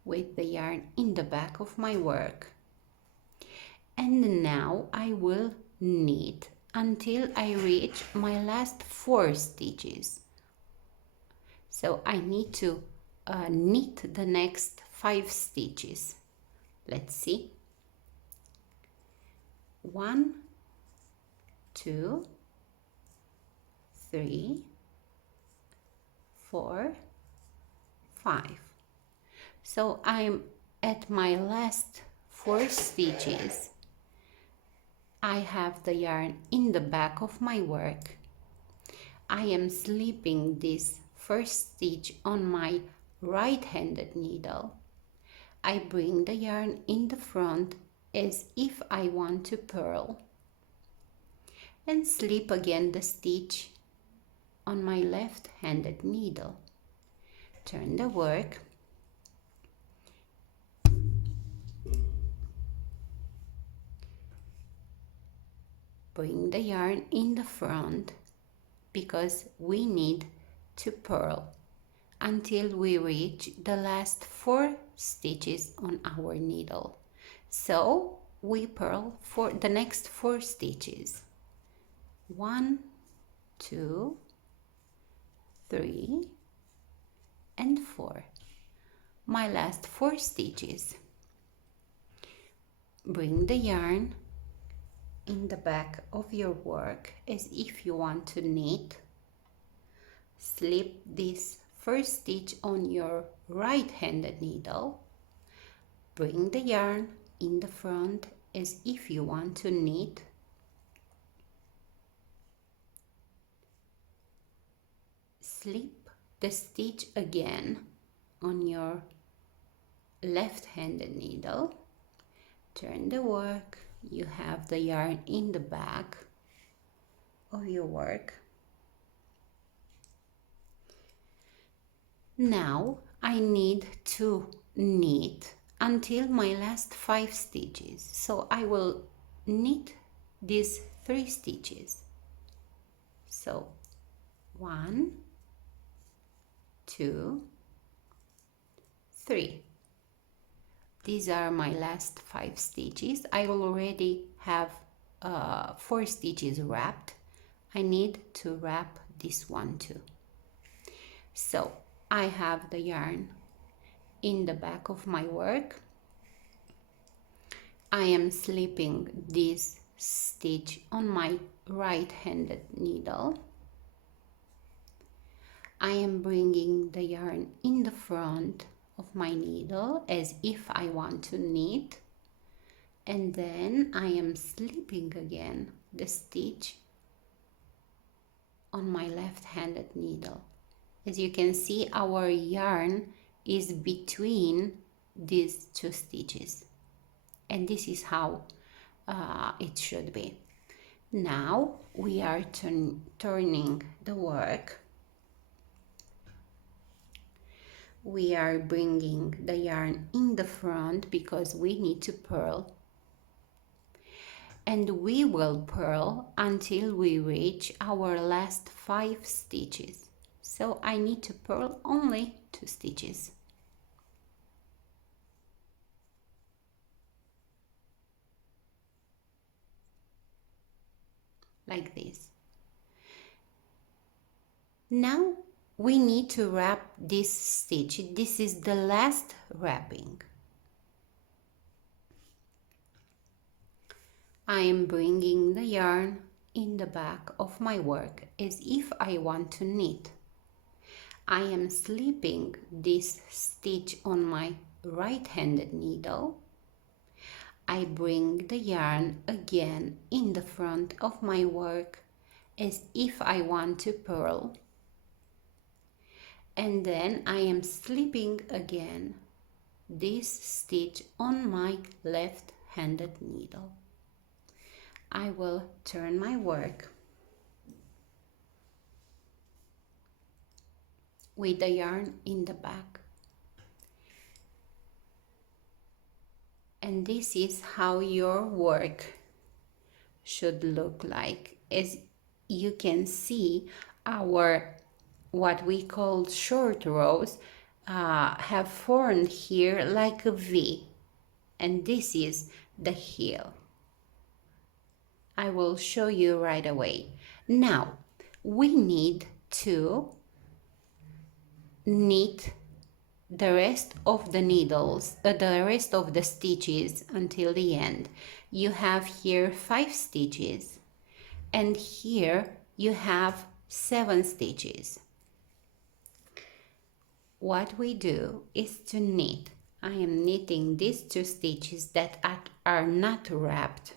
with the yarn in the back of my work, and now I will knit until I reach my last 4 stitches. So I need to knit the next 5 stitches. Let's see. 1, 2, 3, 4, 5. So I'm at my last 4 stitches. I have the yarn in the back of my work. I am slipping this first stitch on my right-handed needle. I bring the yarn in the front as if I want to purl, and slip again the stitch on my left-handed needle. Turn the work. Bring the yarn in the front because we need to purl until we reach the last 4 stitches on our needle. So we purl for the next 4 stitches. 1, 2, 3, and 4. My last 4 stitches. Bring the yarn in the back of your work as if you want to knit. Slip this first stitch on your right-handed needle. Bring the yarn in the front as if you want to knit. Slip the stitch again on your left-handed needle. Turn the work. You have the yarn in the back of your work. Now I need to knit until my last 5 stitches. So I will knit these 3 stitches. So 1, 2, 3. These are my last 5 stitches. I already have 4 stitches wrapped. I need to wrap this one too. So I have the yarn in the back of my work. I am slipping this stitch on my right-handed needle. I am bringing the yarn in the front of my needle as if I want to knit, and then I am slipping again the stitch on my left-handed needle. As you can see, our yarn is between these 2 stitches, and this is how it should be. Now we are turning the work. We are bringing the yarn in the front because we need to purl, and we will purl until we reach our last 5 stitches. So I need to purl only 2 stitches. Like this. Now we need to wrap this stitch. This is the last wrapping. I am bringing the yarn in the back of my work as if I want to knit. I am slipping this stitch on my right-handed needle. I bring the yarn again in the front of my work as if I want to purl. And then I am slipping again this stitch on my left-handed needle. I will turn my work with the yarn in the back. And this is how your work should look like. As you can see, our what we call short rows have formed here like a V, and this is the heel. I will show you right away. Now we need to knit the rest of the needles, the rest of the stitches until the end. You have here 5 stitches, and here you have 7 stitches. What we do is to knit. I am knitting these 2 stitches that are not wrapped.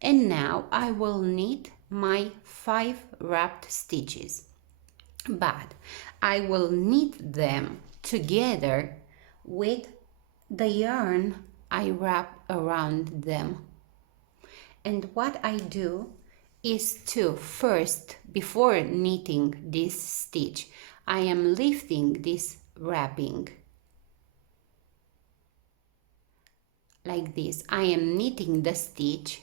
And now I will knit my 5 wrapped stitches, but I will knit them together with the yarn I wrap around them. And what I do is to first, before knitting this stitch, I am lifting this wrapping like this. I am knitting the stitch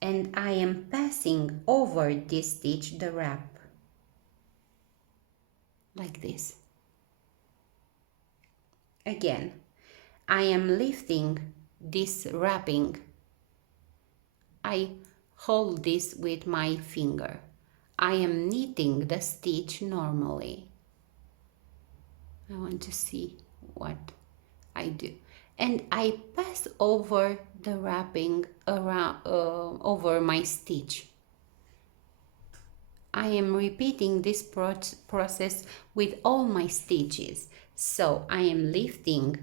and I am passing over this stitch the wrap like this. Again, I am lifting this wrapping. I hold this with my finger. I am knitting the stitch normally. I want to see what I do. And I pass over the wrapping around over my stitch. I am repeating this process with all my stitches. So I am lifting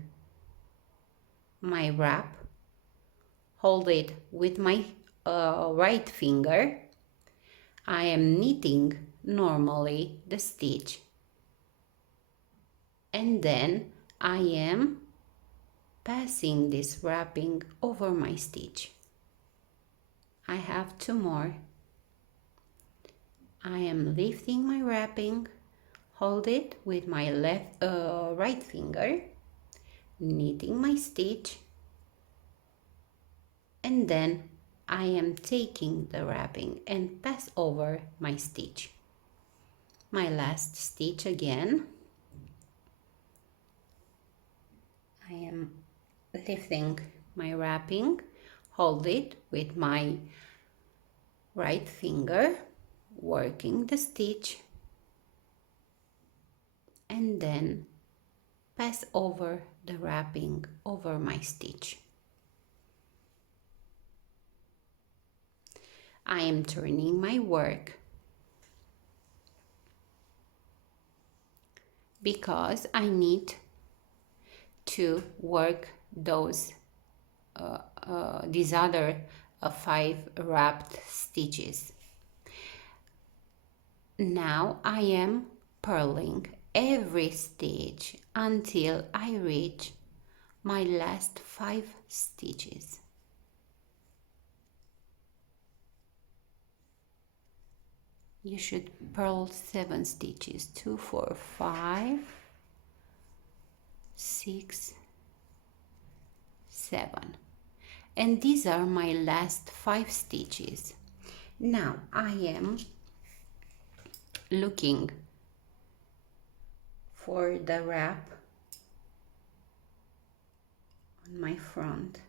my wrap, hold it with my right finger. I am knitting normally the stitch, and then I am passing this wrapping over my stitch. I have 2 more. I am lifting my wrapping, hold it with my right finger, knitting my stitch, and then I am taking the wrapping and pass over my stitch. My last stitch again. I am lifting my wrapping, hold it with my right finger, working the stitch, and then pass over the wrapping over my stitch. I am turning my work because I need to work these other 5 wrapped stitches. Now I am purling every stitch until I reach my last 5 stitches. You should purl 7 stitches, 2, 4, 5, 6, 7. And these are my last 5 stitches. Now I am looking for the wrap on my front.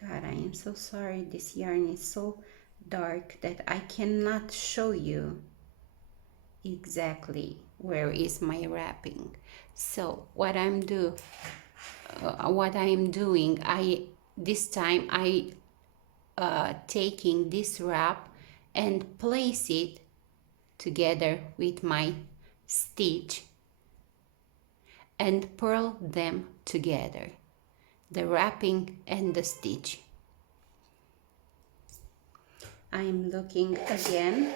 God, I am so sorry, this yarn is so dark that I cannot show you exactly where is my wrapping. So what I'm doing, this time I taking this wrap and place it together with my stitch and purl them together, the wrapping and the stitch. I'm looking again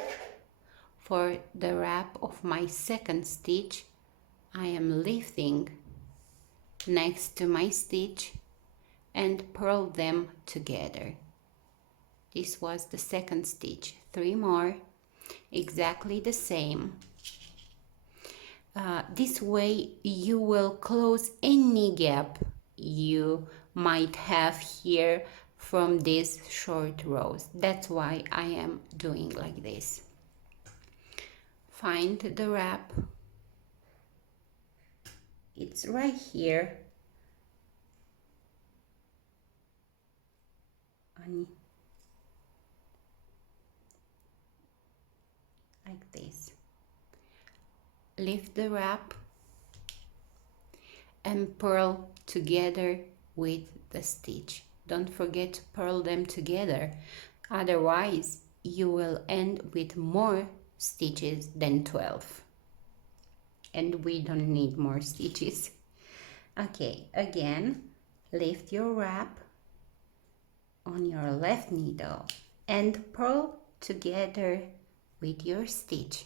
For the wrap of my second stitch, I am lifting next to my stitch and purl them together. This was the second stitch. 3 more, exactly the same. This way you will close any gap you might have here from these short rows. That's why I am doing like this. Find the wrap. It's right here. Like this. Lift the wrap and purl together with the stitch. Don't forget to purl them together, otherwise you will end with more stitches than 12, and we don't need more stitches. Okay, again, lift your wrap on your left needle and purl together with your stitch.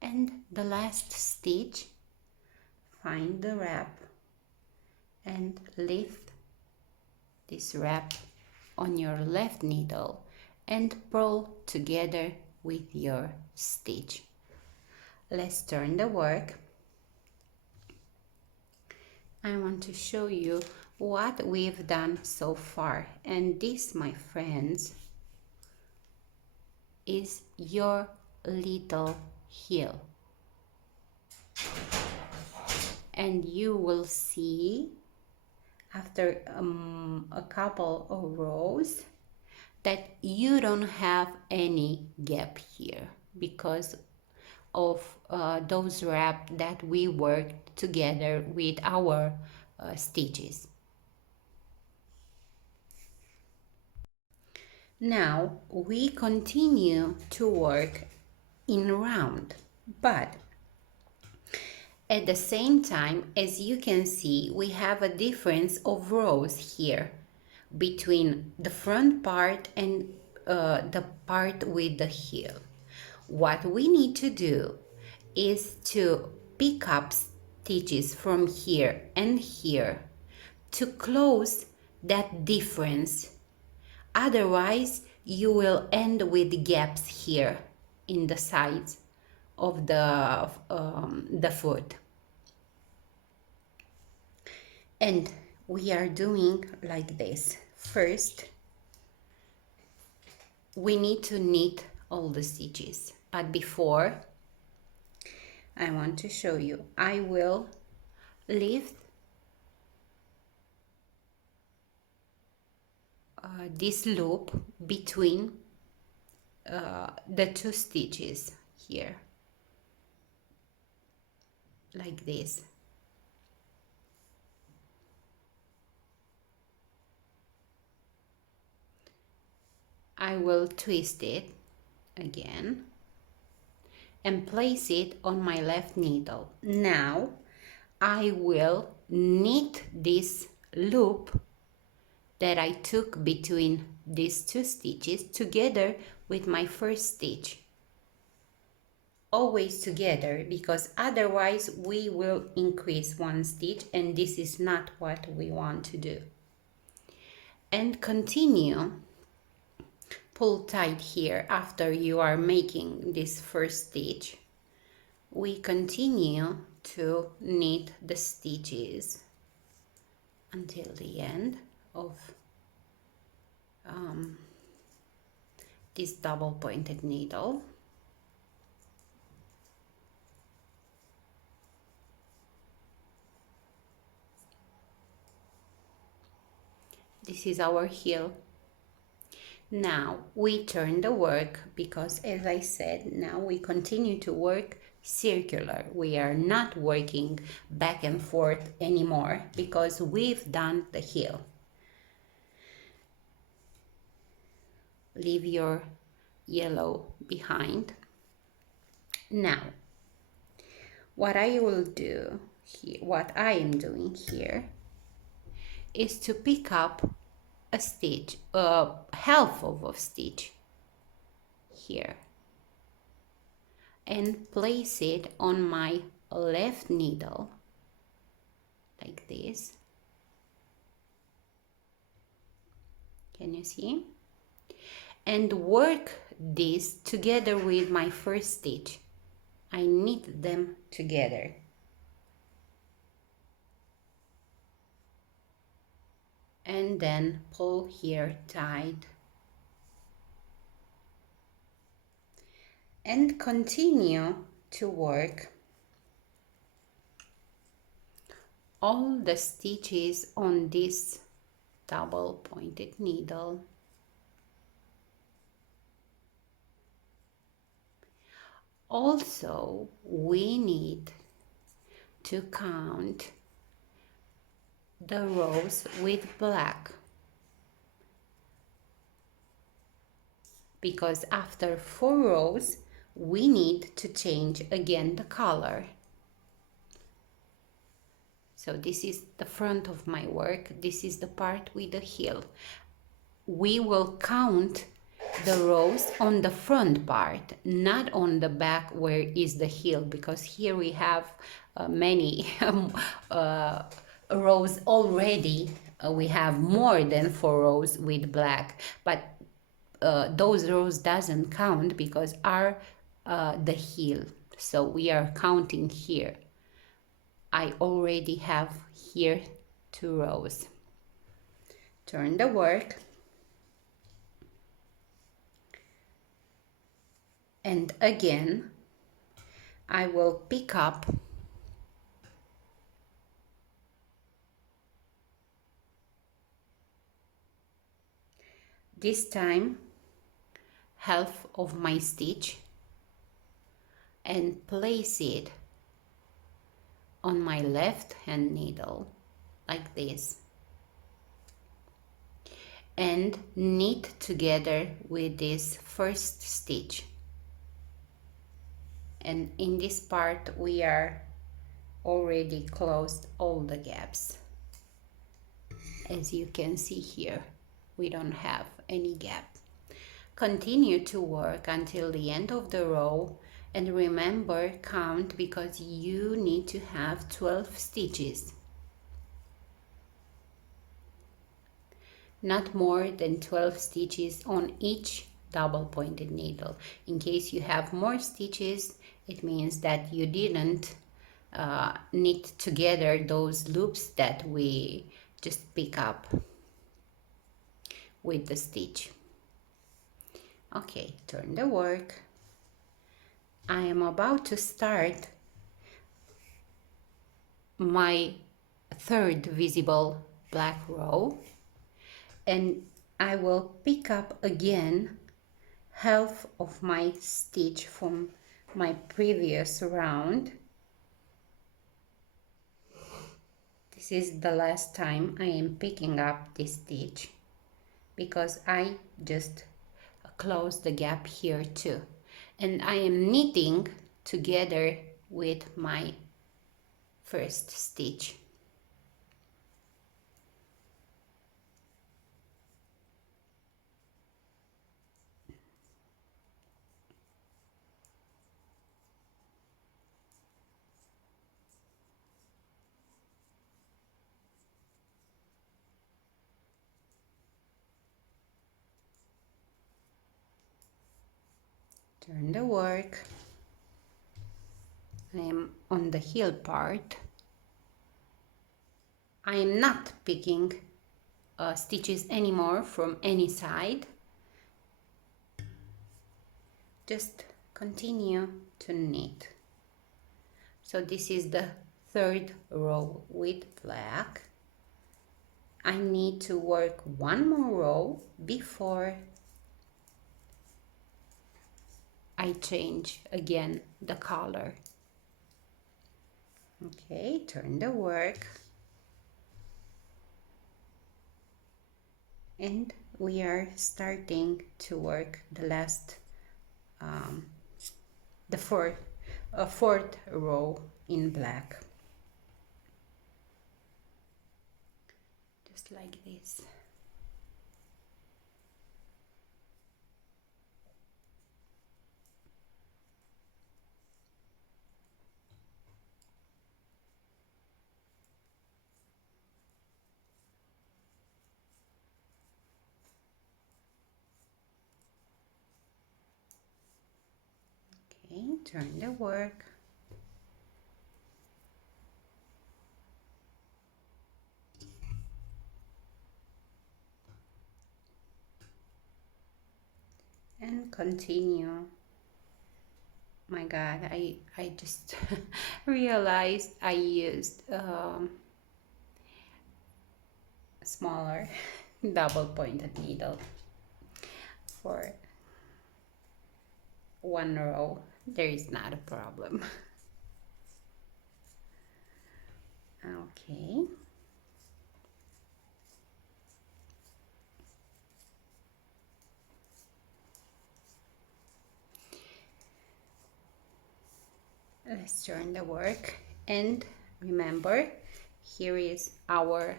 And the last stitch, find the wrap and lift this wrap on your left needle and purl together with your stitch. Let's turn the work. I want to show you what we've done so far, and this, my friends, is your little heel, and you will see after a couple of rows that you don't have any gap here because of those wraps that we worked together with our stitches. Now we continue to work in round, but at the same time, as you can see, we have a difference of rows here between the front part and the part with the heel. What we need to do is to pick up stitches from here and here to close that difference. Otherwise, you will end with gaps here in the sides of the foot. And we are doing like this. First, we need to knit all the stitches. But before, I want to show you. I will lift this loop between the two stitches here, like this. I will twist it again and place it on my left needle. Now I will knit this loop that I took between these two stitches together with my first stitch. Always together, because otherwise we will increase one stitch, and this is not what we want to do. And continue. Pull tight here after you are making this first stitch. We continue to knit the stitches until the end of this double pointed needle. This is our heel. Now we turn the work because, as I said, now we continue to work circular. We are not working back and forth anymore because we've done the heel. Leave your yellow behind. Now, what I will do here, what I am doing here, is to pick up a stitch, half of a stitch here and place it on my left needle like this. Can you see? And work this together with my first stitch. I knit them together. And then pull here tight. And continue to work all the stitches on this double pointed needle. Also, we need to count the rows with black, because after 4 rows we need to change again the color. So this is the front of my work, this is the part with the heel. We will count the rows on the front part, not on the back where is the heel, because here we have many rows already. We have more than 4 rows with black, but those rows doesn't count because are the heel. So we are counting here. I already have here 2 rows. Turn the work. And again, I will pick up this time half of my stitch and place it on my left hand needle like this and knit together with this first stitch. And in this part we are already closed all the gaps. As you can see here, we don't have any gap. Continue to work until the end of the row, and remember, count, because you need to have 12 stitches. Not more than 12 stitches on each double pointed needle. In case you have more stitches, it means that you didn't knit together those loops that we just pick up with the stitch. Okay, turn the work. I am about to start my third visible black row, and I will pick up again half of my stitch from my previous round. This is the last time I am picking up this stitch because I just close the gap here too, and I am knitting together with my first stitch. Turn the work. I am on the heel part. I am not picking stitches anymore from any side. Just continue to knit. So this is the third row with black. I need to work one more row before I change again the color. Okay, turn the work. And we are starting to work the last, the fourth row in black. Just like this. turn the work. And continue. My God, I just realized I used smaller double pointed needle for one row. There is not a problem. Okay. Let's turn the work, and remember, here is our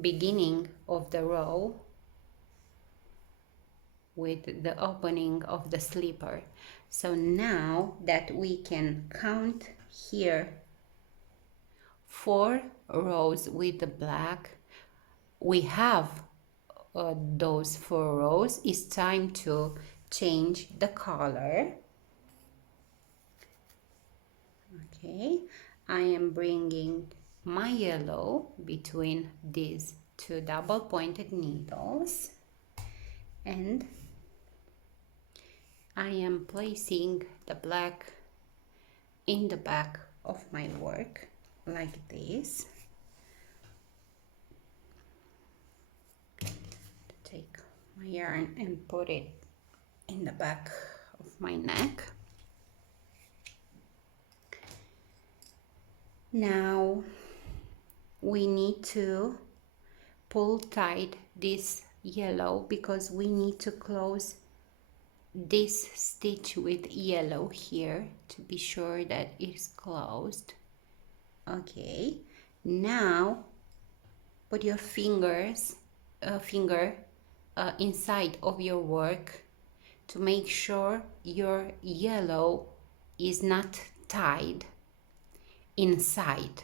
beginning of the row with the opening of the slipper. So now that we can count here 4 rows with the black, we have those 4 rows. It's time to change the color. Okay, I am bringing my yellow between these 2 double pointed needles, and I am placing the black in the back of my work like this. Take my yarn and put it in the back of my neck. Now we need to pull tight this yellow because we need to close this stitch with yellow here to be sure that it's closed. Okay, now put your finger inside of your work to make sure your yellow is not tied inside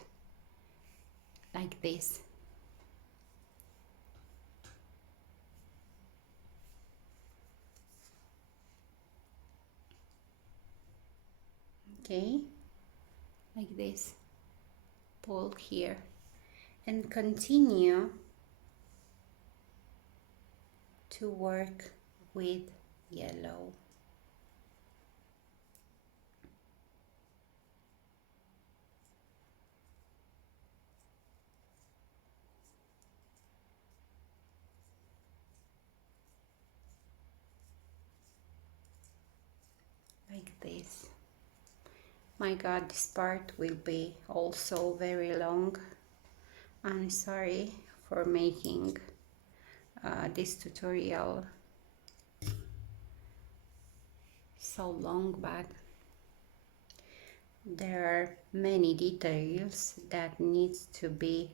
like this. Okay, like this. Pull here and continue to work with yellow. Like this. My God, this part will be also very long. I'm sorry for making this tutorial so long, but there are many details that needs to be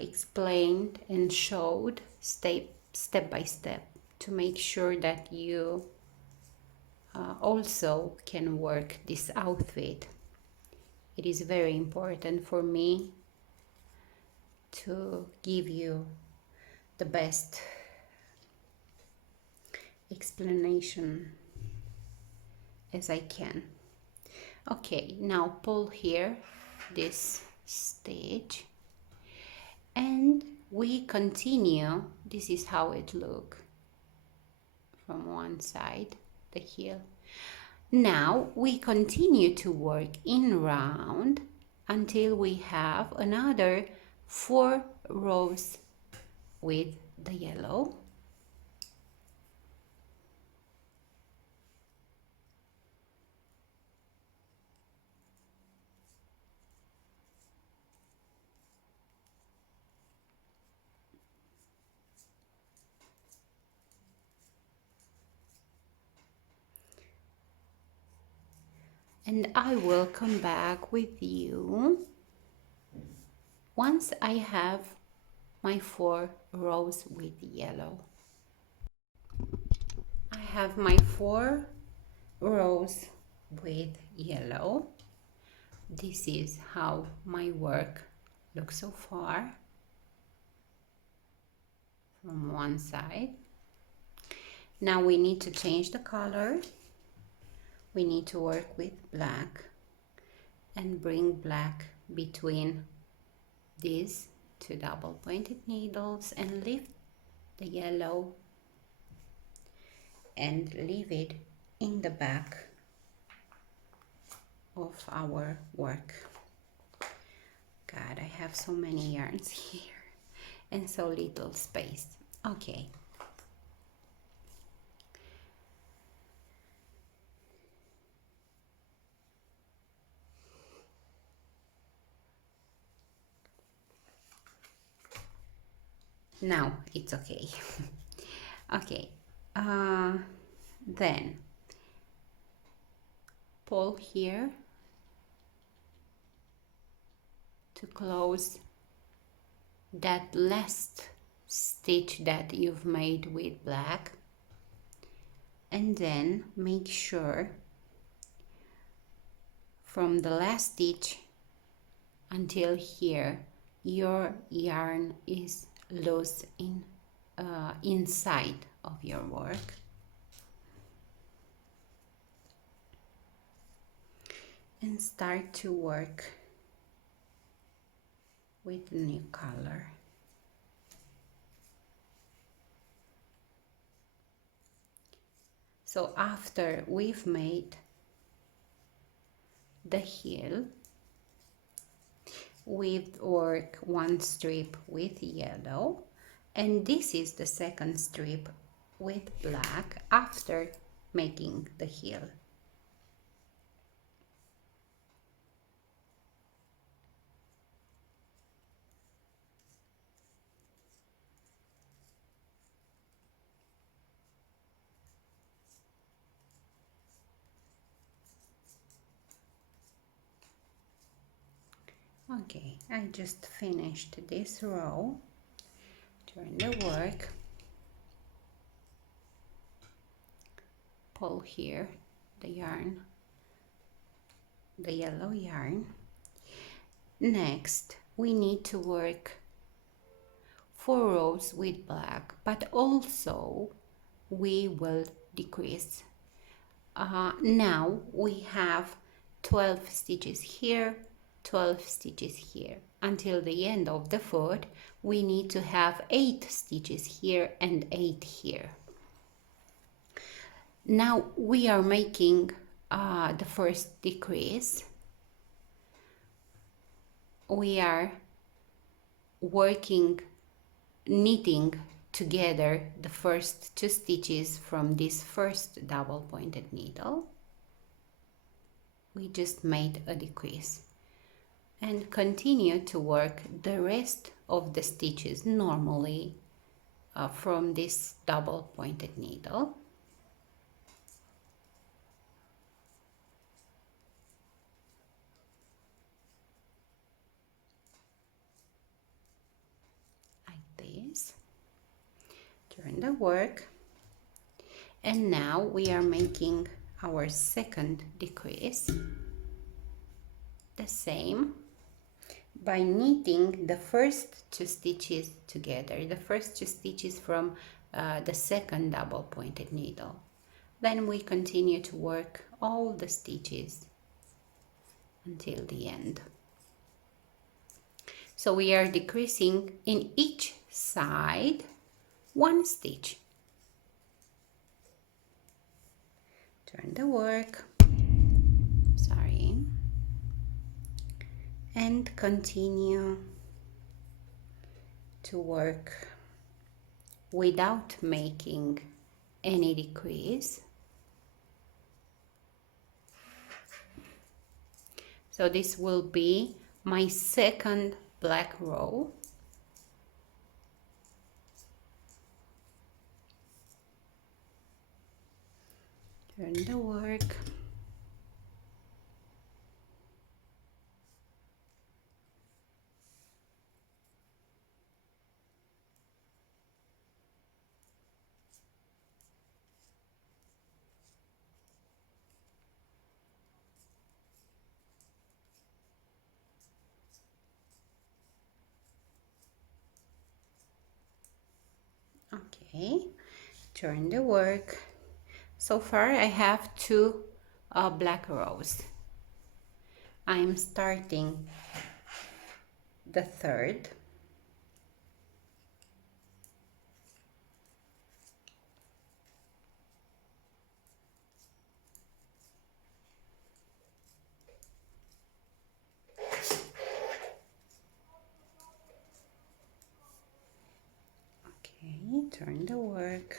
explained and showed step by step to make sure that you also can work this outfit. It is very important for me to give you the best explanation as I can. Okay, now pull here this stitch and we continue. This is how it looks from one side, the heel. Now we continue to work in round until we have another 4 rows with the yellow. And I will come back with you once I have my 4 rows with yellow. I have my 4 rows with yellow. This is how my work looks so far from one side. Now we need to change the color. we need to work with black and bring black between these two double pointed needles and lift the yellow and leave it in the back of our work. God, I have so many yarns here and so little space. Okay. Now it's okay. Okay. Then pull here to close that last stitch that you've made with black, and then make sure from the last stitch until here your yarn is loose in inside of your work. And start to work with the new color. So after we've made the heel, we've worked one strip with yellow, and this is the second strip with black after making the heel. Okay, I just finished this row. Turn the work, pull here the yarn, the yellow yarn. Next, we need to work 4 rows with black, but also we will decrease. Now we have 12 stitches here, 12 stitches here. Until the end of the foot, we need to have 8 stitches here and 8 here. Now we are making the first decrease. We are knitting together the first 2 stitches from this first double pointed needle. We just made a decrease and continue to work the rest of the stitches normally from this double pointed needle. Like this. Turn the work, and now we are making our second decrease. The same by knitting the first 2 stitches together, the first 2 stitches from the second double pointed needle. Then we continue to work all the stitches until the end. So we are decreasing in each side 1 stitch. Turn the work, and continue to work without making any decrease. So this will be my second black row. Turn the work. Okay, turn the work. So far I have 2 black rows. I'm starting the third. Okay, turn the work.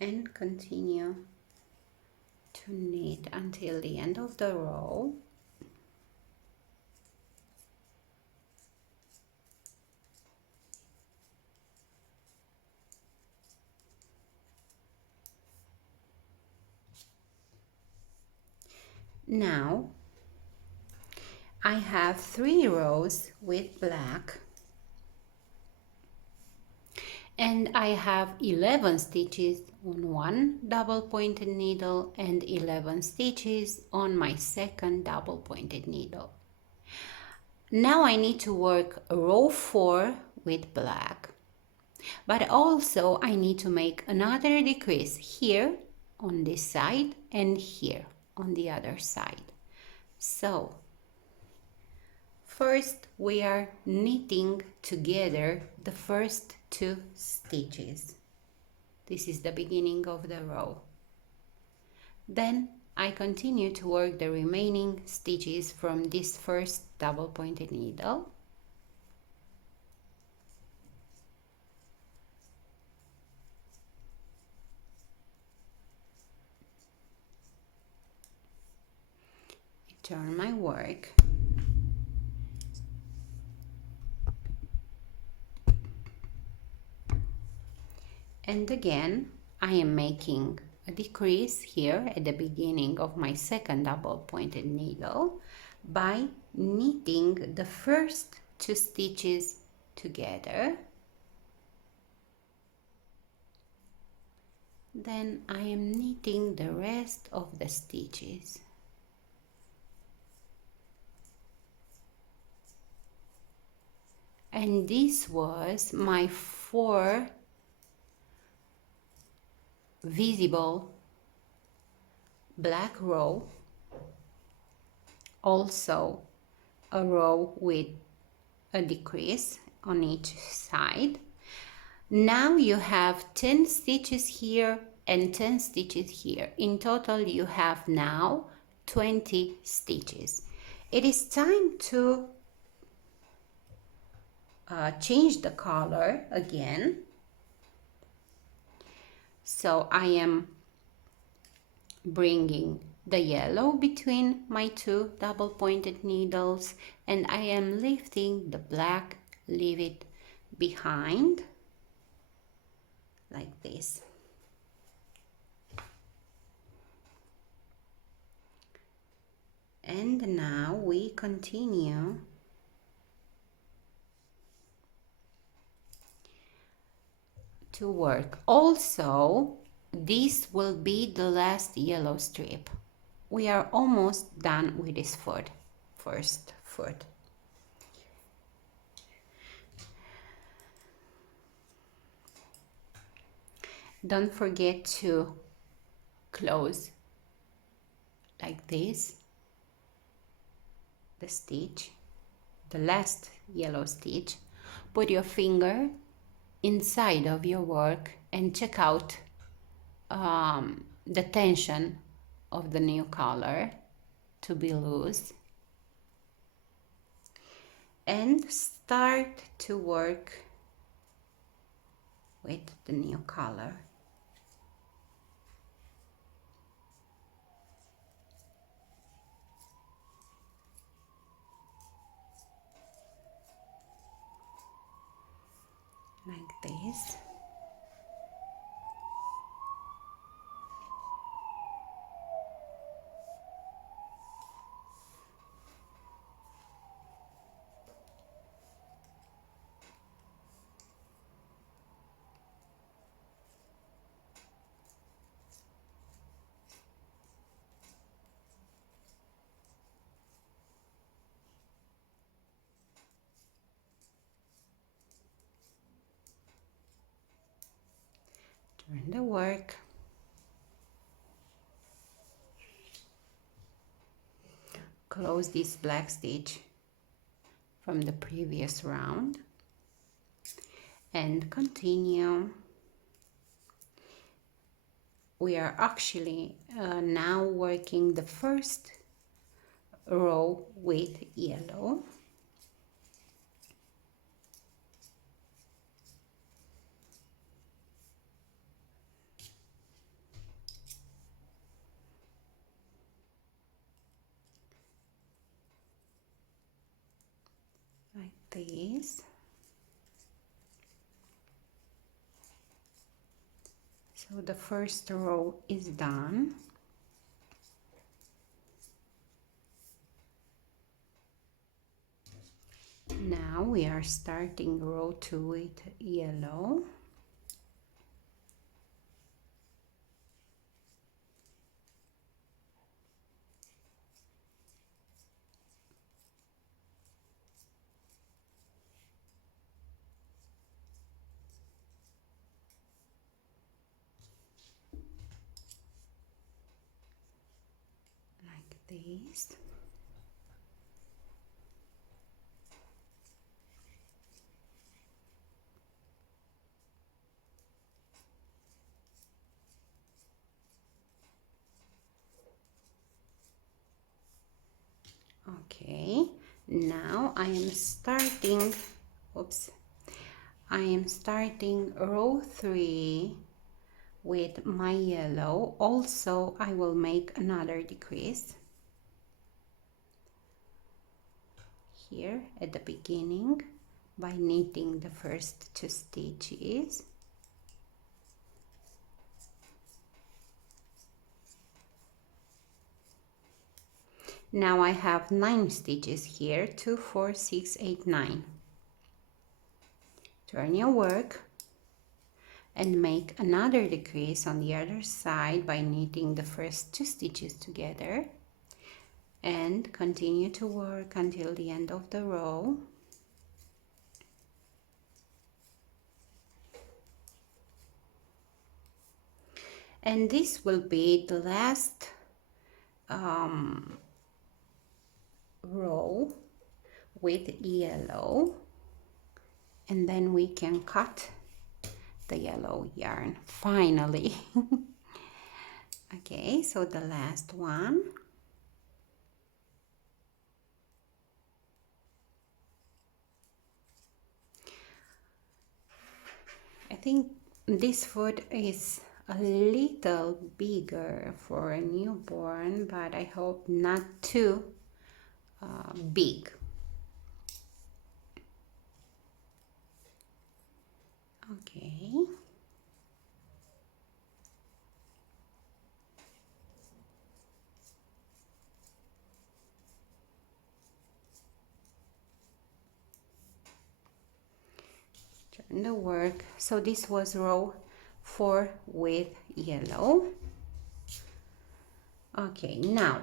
And continue to knit until the end of the row. Now I have 3 rows with black, and I have 11 stitches on one double pointed needle and 11 stitches on my second double pointed needle. Now I need to work row 4 with black, but also I need to make another decrease here on this side and here on the other side. So first we are knitting together the first 2 stitches. This is the beginning of the row. Then I continue to work the remaining stitches from this first double pointed needle. Turn my work. And again, I am making a decrease here at the beginning of my second double pointed needle by knitting the first 2 stitches together. Then I am knitting the rest of the stitches. And this was my 4 visible black row, also a row with a decrease on each side. Now you have 10 stitches here and 10 stitches here. In total you have now 20 stitches. It is time to change the color again. So I am bringing the yellow between my 2 double pointed needles, and I am lifting the black, leave it behind like this. And now we continue to work. Also, this will be the last yellow strip. We are almost done with this first foot. Don't forget to close like this the stitch, the last yellow stitch. Put your finger inside of your work and check out the tension of the new color to be loose, and start to work with the new color. Like this. turn the work, close this black stitch from the previous round, and continue. We are actually now working the first row with yellow. Like this. So the first row is done. Now we are starting row 2 with yellow. Like this. Okay, now I am starting, I am starting row 3 with my yellow. Also, I will make another decrease here at the beginning by knitting the first 2 stitches. Now I have 9 stitches here, 2, 4, 6, 8, 9. Turn your work and make another decrease on the other side by knitting the first 2 stitches together, and continue to work until the end of the row. And this will be the last row with yellow, and then we can cut the yellow yarn finally. Okay, so the last one. I think this foot is a little bigger for a newborn, but I hope not too big. Okay. Turn the work. So this was row 4 with yellow. Okay, now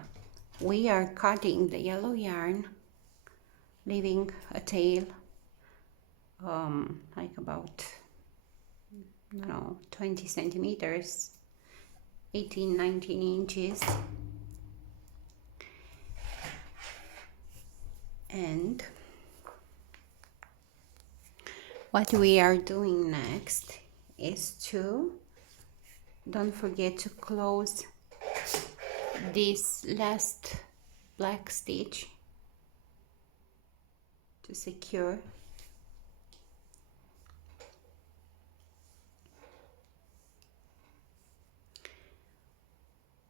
we are cutting the yellow yarn, leaving a tail like about, I don't know, 20 centimeters, 18, 19 inches. And what we are doing next is to, don't forget to close this last black stitch to secure.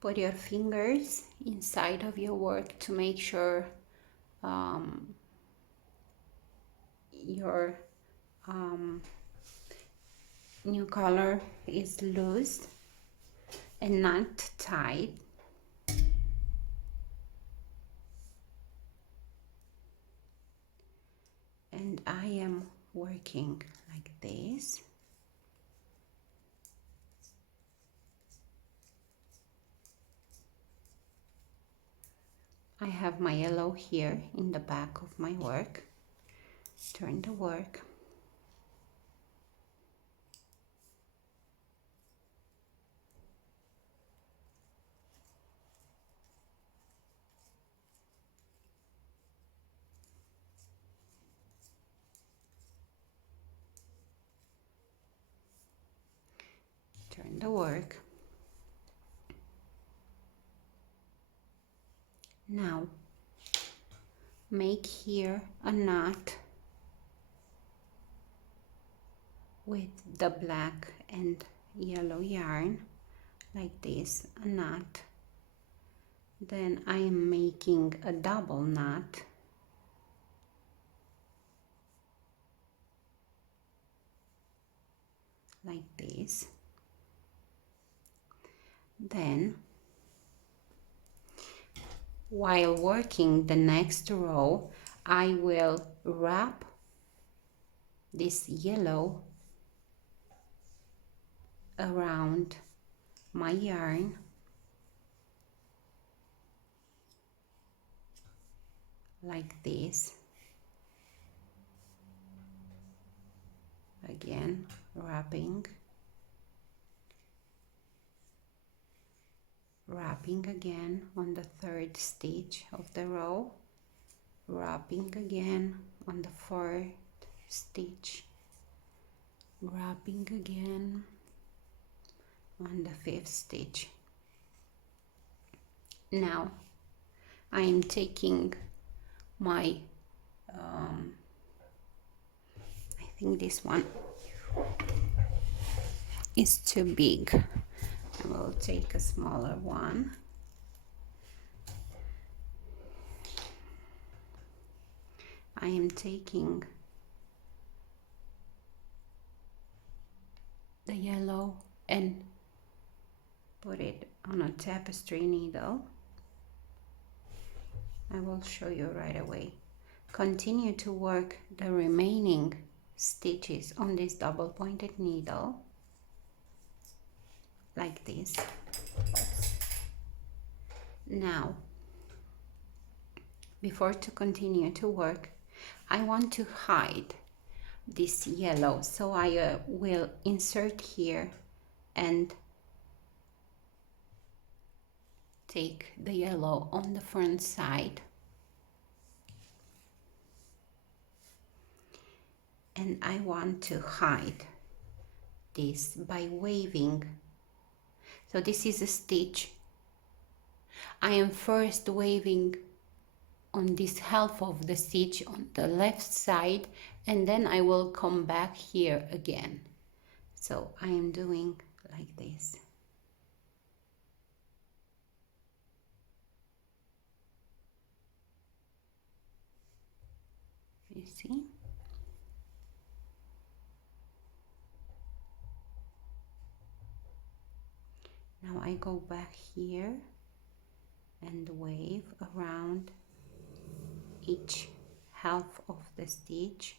Put your fingers inside of your work to make sure your new color is loose and not tight. And I am working like this. I have my yellow here in the back of my work. Turn the work. in the work. Now make here a knot with the black and yellow yarn, like this, a knot. Then I am making a double knot, like this. Then while working the next row, I will wrap this yellow around my yarn, like this. Again, wrapping again on the third stitch of the row, wrapping again on the fourth stitch, wrapping again on the fifth stitch. Now I am taking my I think this one is too big. I will take a smaller one. I am taking the yellow and put it on a tapestry needle. I will show you right away. Continue to work the remaining stitches on this double pointed needle, like this. Now, before to continue to work, I want to hide this yellow, so I will insert here and take the yellow on the front side, and I want to hide this by waving. So this is a stitch. I am first waving on this half of the stitch on the left side, and then I will come back here again. So I am doing like this. You see? Now I go back here and wave around each half of the stitch.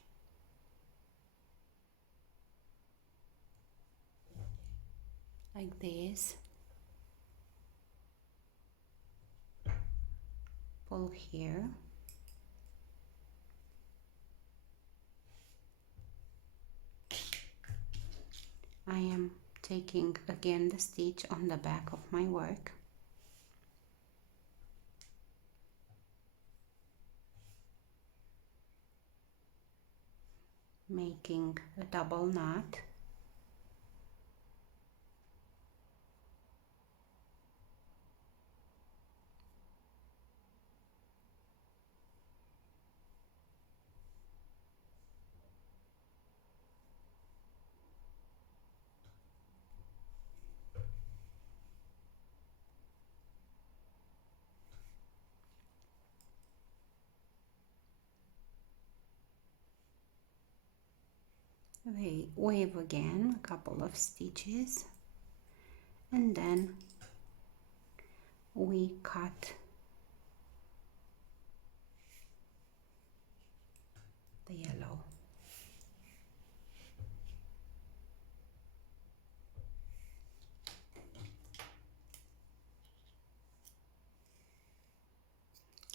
Like this. Pull here. I am taking again the stitch on the back of my work. Making a double knot. Wave again a couple of stitches, and then we cut the yellow.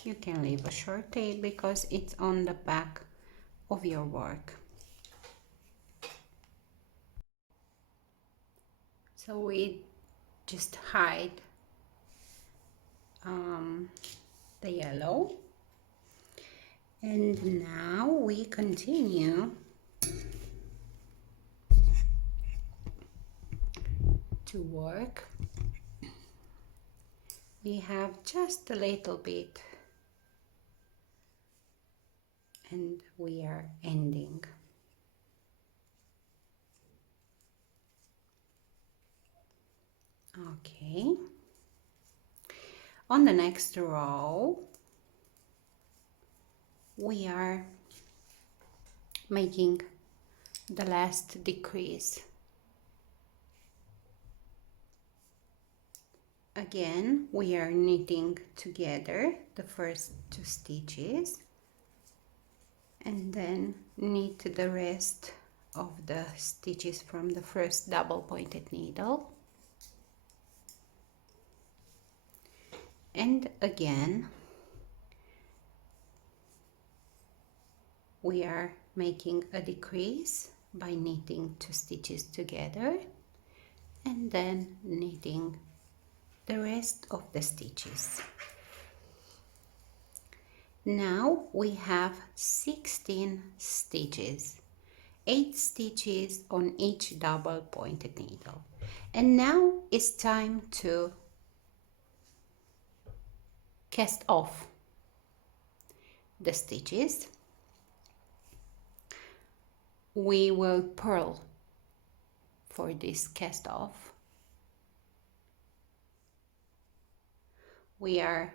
You can leave a short tail because it's on the back of your work. So we just hide the yellow, and now we continue to work. We have just a little bit and we are ending. Okay. On the next row, we are making the last decrease. Again, we are knitting together the first 2 stitches and then knit the rest of the stitches from the first double pointed needle. And again, we are making a decrease by knitting 2 stitches together and then knitting the rest of the stitches. Now we have 16 stitches, 8 stitches on each double pointed needle. And now it's time to cast off the stitches. We will purl for this cast off. We are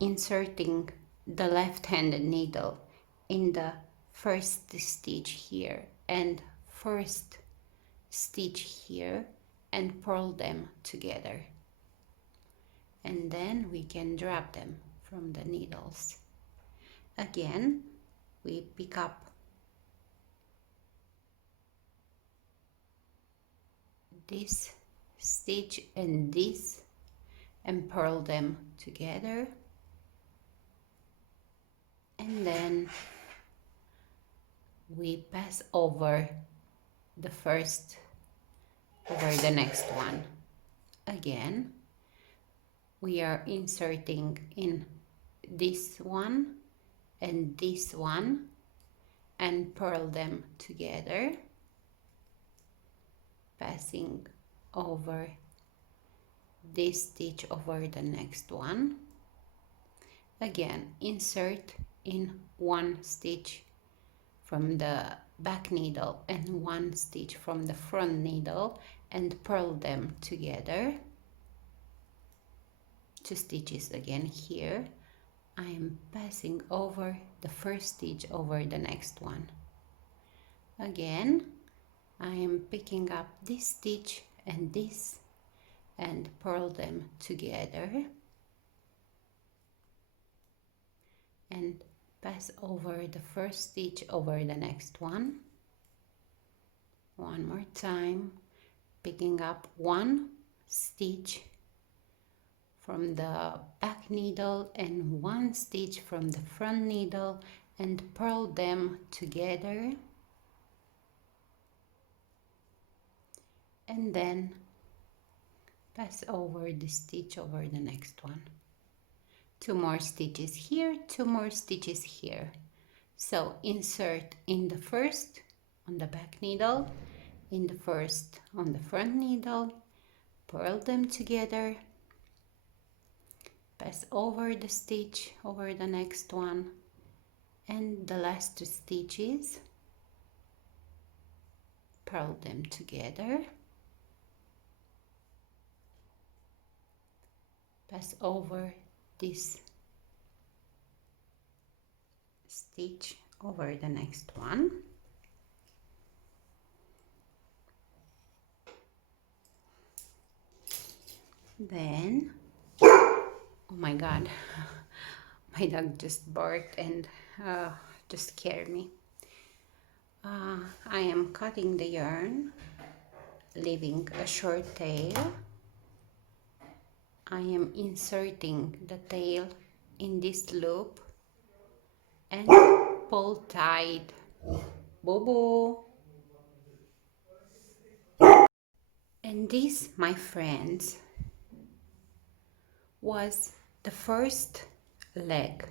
inserting the left-handed needle in the first stitch here and first stitch here and purl them together, and then we can drop them from the needles. Again, we pick up this stitch and this and purl them together, and then we pass over the first over the next one. Again, we are inserting in this one and this one and purl them together, passing over this stitch over the next one. Again, insert in 1 stitch from the back needle and 1 stitch from the front needle and purl them together. 2 stitches again here. I am passing over the first stitch over the next one. Again, I am picking up this stitch and this and purl them together and pass over the first stitch over the next one. One more time, picking up 1 stitch from the back needle and 1 stitch from the front needle and purl them together, and then pass over the stitch over the next one. 2 more stitches here, 2 more stitches here. So insert in the first on the back needle, in the first on the front needle, purl them together, pass over the stitch over the next one, and the last 2 stitches, purl them together, pass over this stitch over the next one, then, oh my god, my dog just barked and just scared me. I am cutting the yarn, leaving a short tail. I am inserting the tail in this loop and pull tight. Boo-boo. And this, my friends, was the first leg,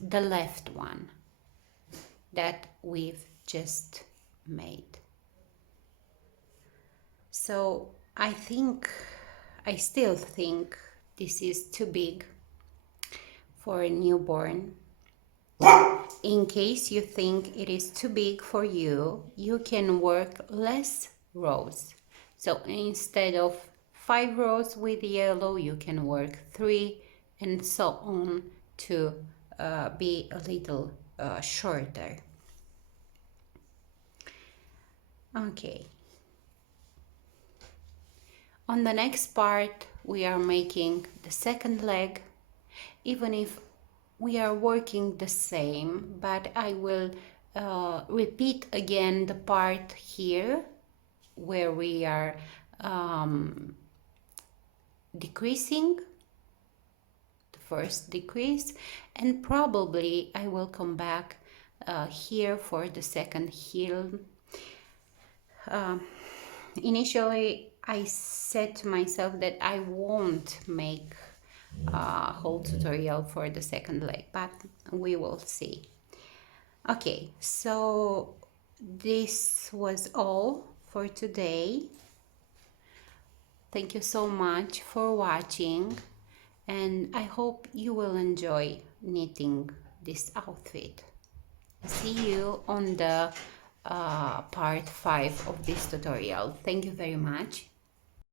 the left one, that we've just made. So I still think this is too big for a newborn. In case you think it is too big for you, you can work less rows. So instead of 5 rows with yellow, you can work 3 and so on to be a little shorter. Okay. On the next part, we are making the second leg, even if we are working the same, but I will repeat again the part here where we are decreasing the first decrease, and probably I will come back here for the second heel. Initially I said to myself that I won't make a whole tutorial for the second leg, but we will see. Okay, so this was all for today. Thank you so much for watching, and I hope you will enjoy knitting this outfit. See you on the part 5 of this tutorial. Thank you very much.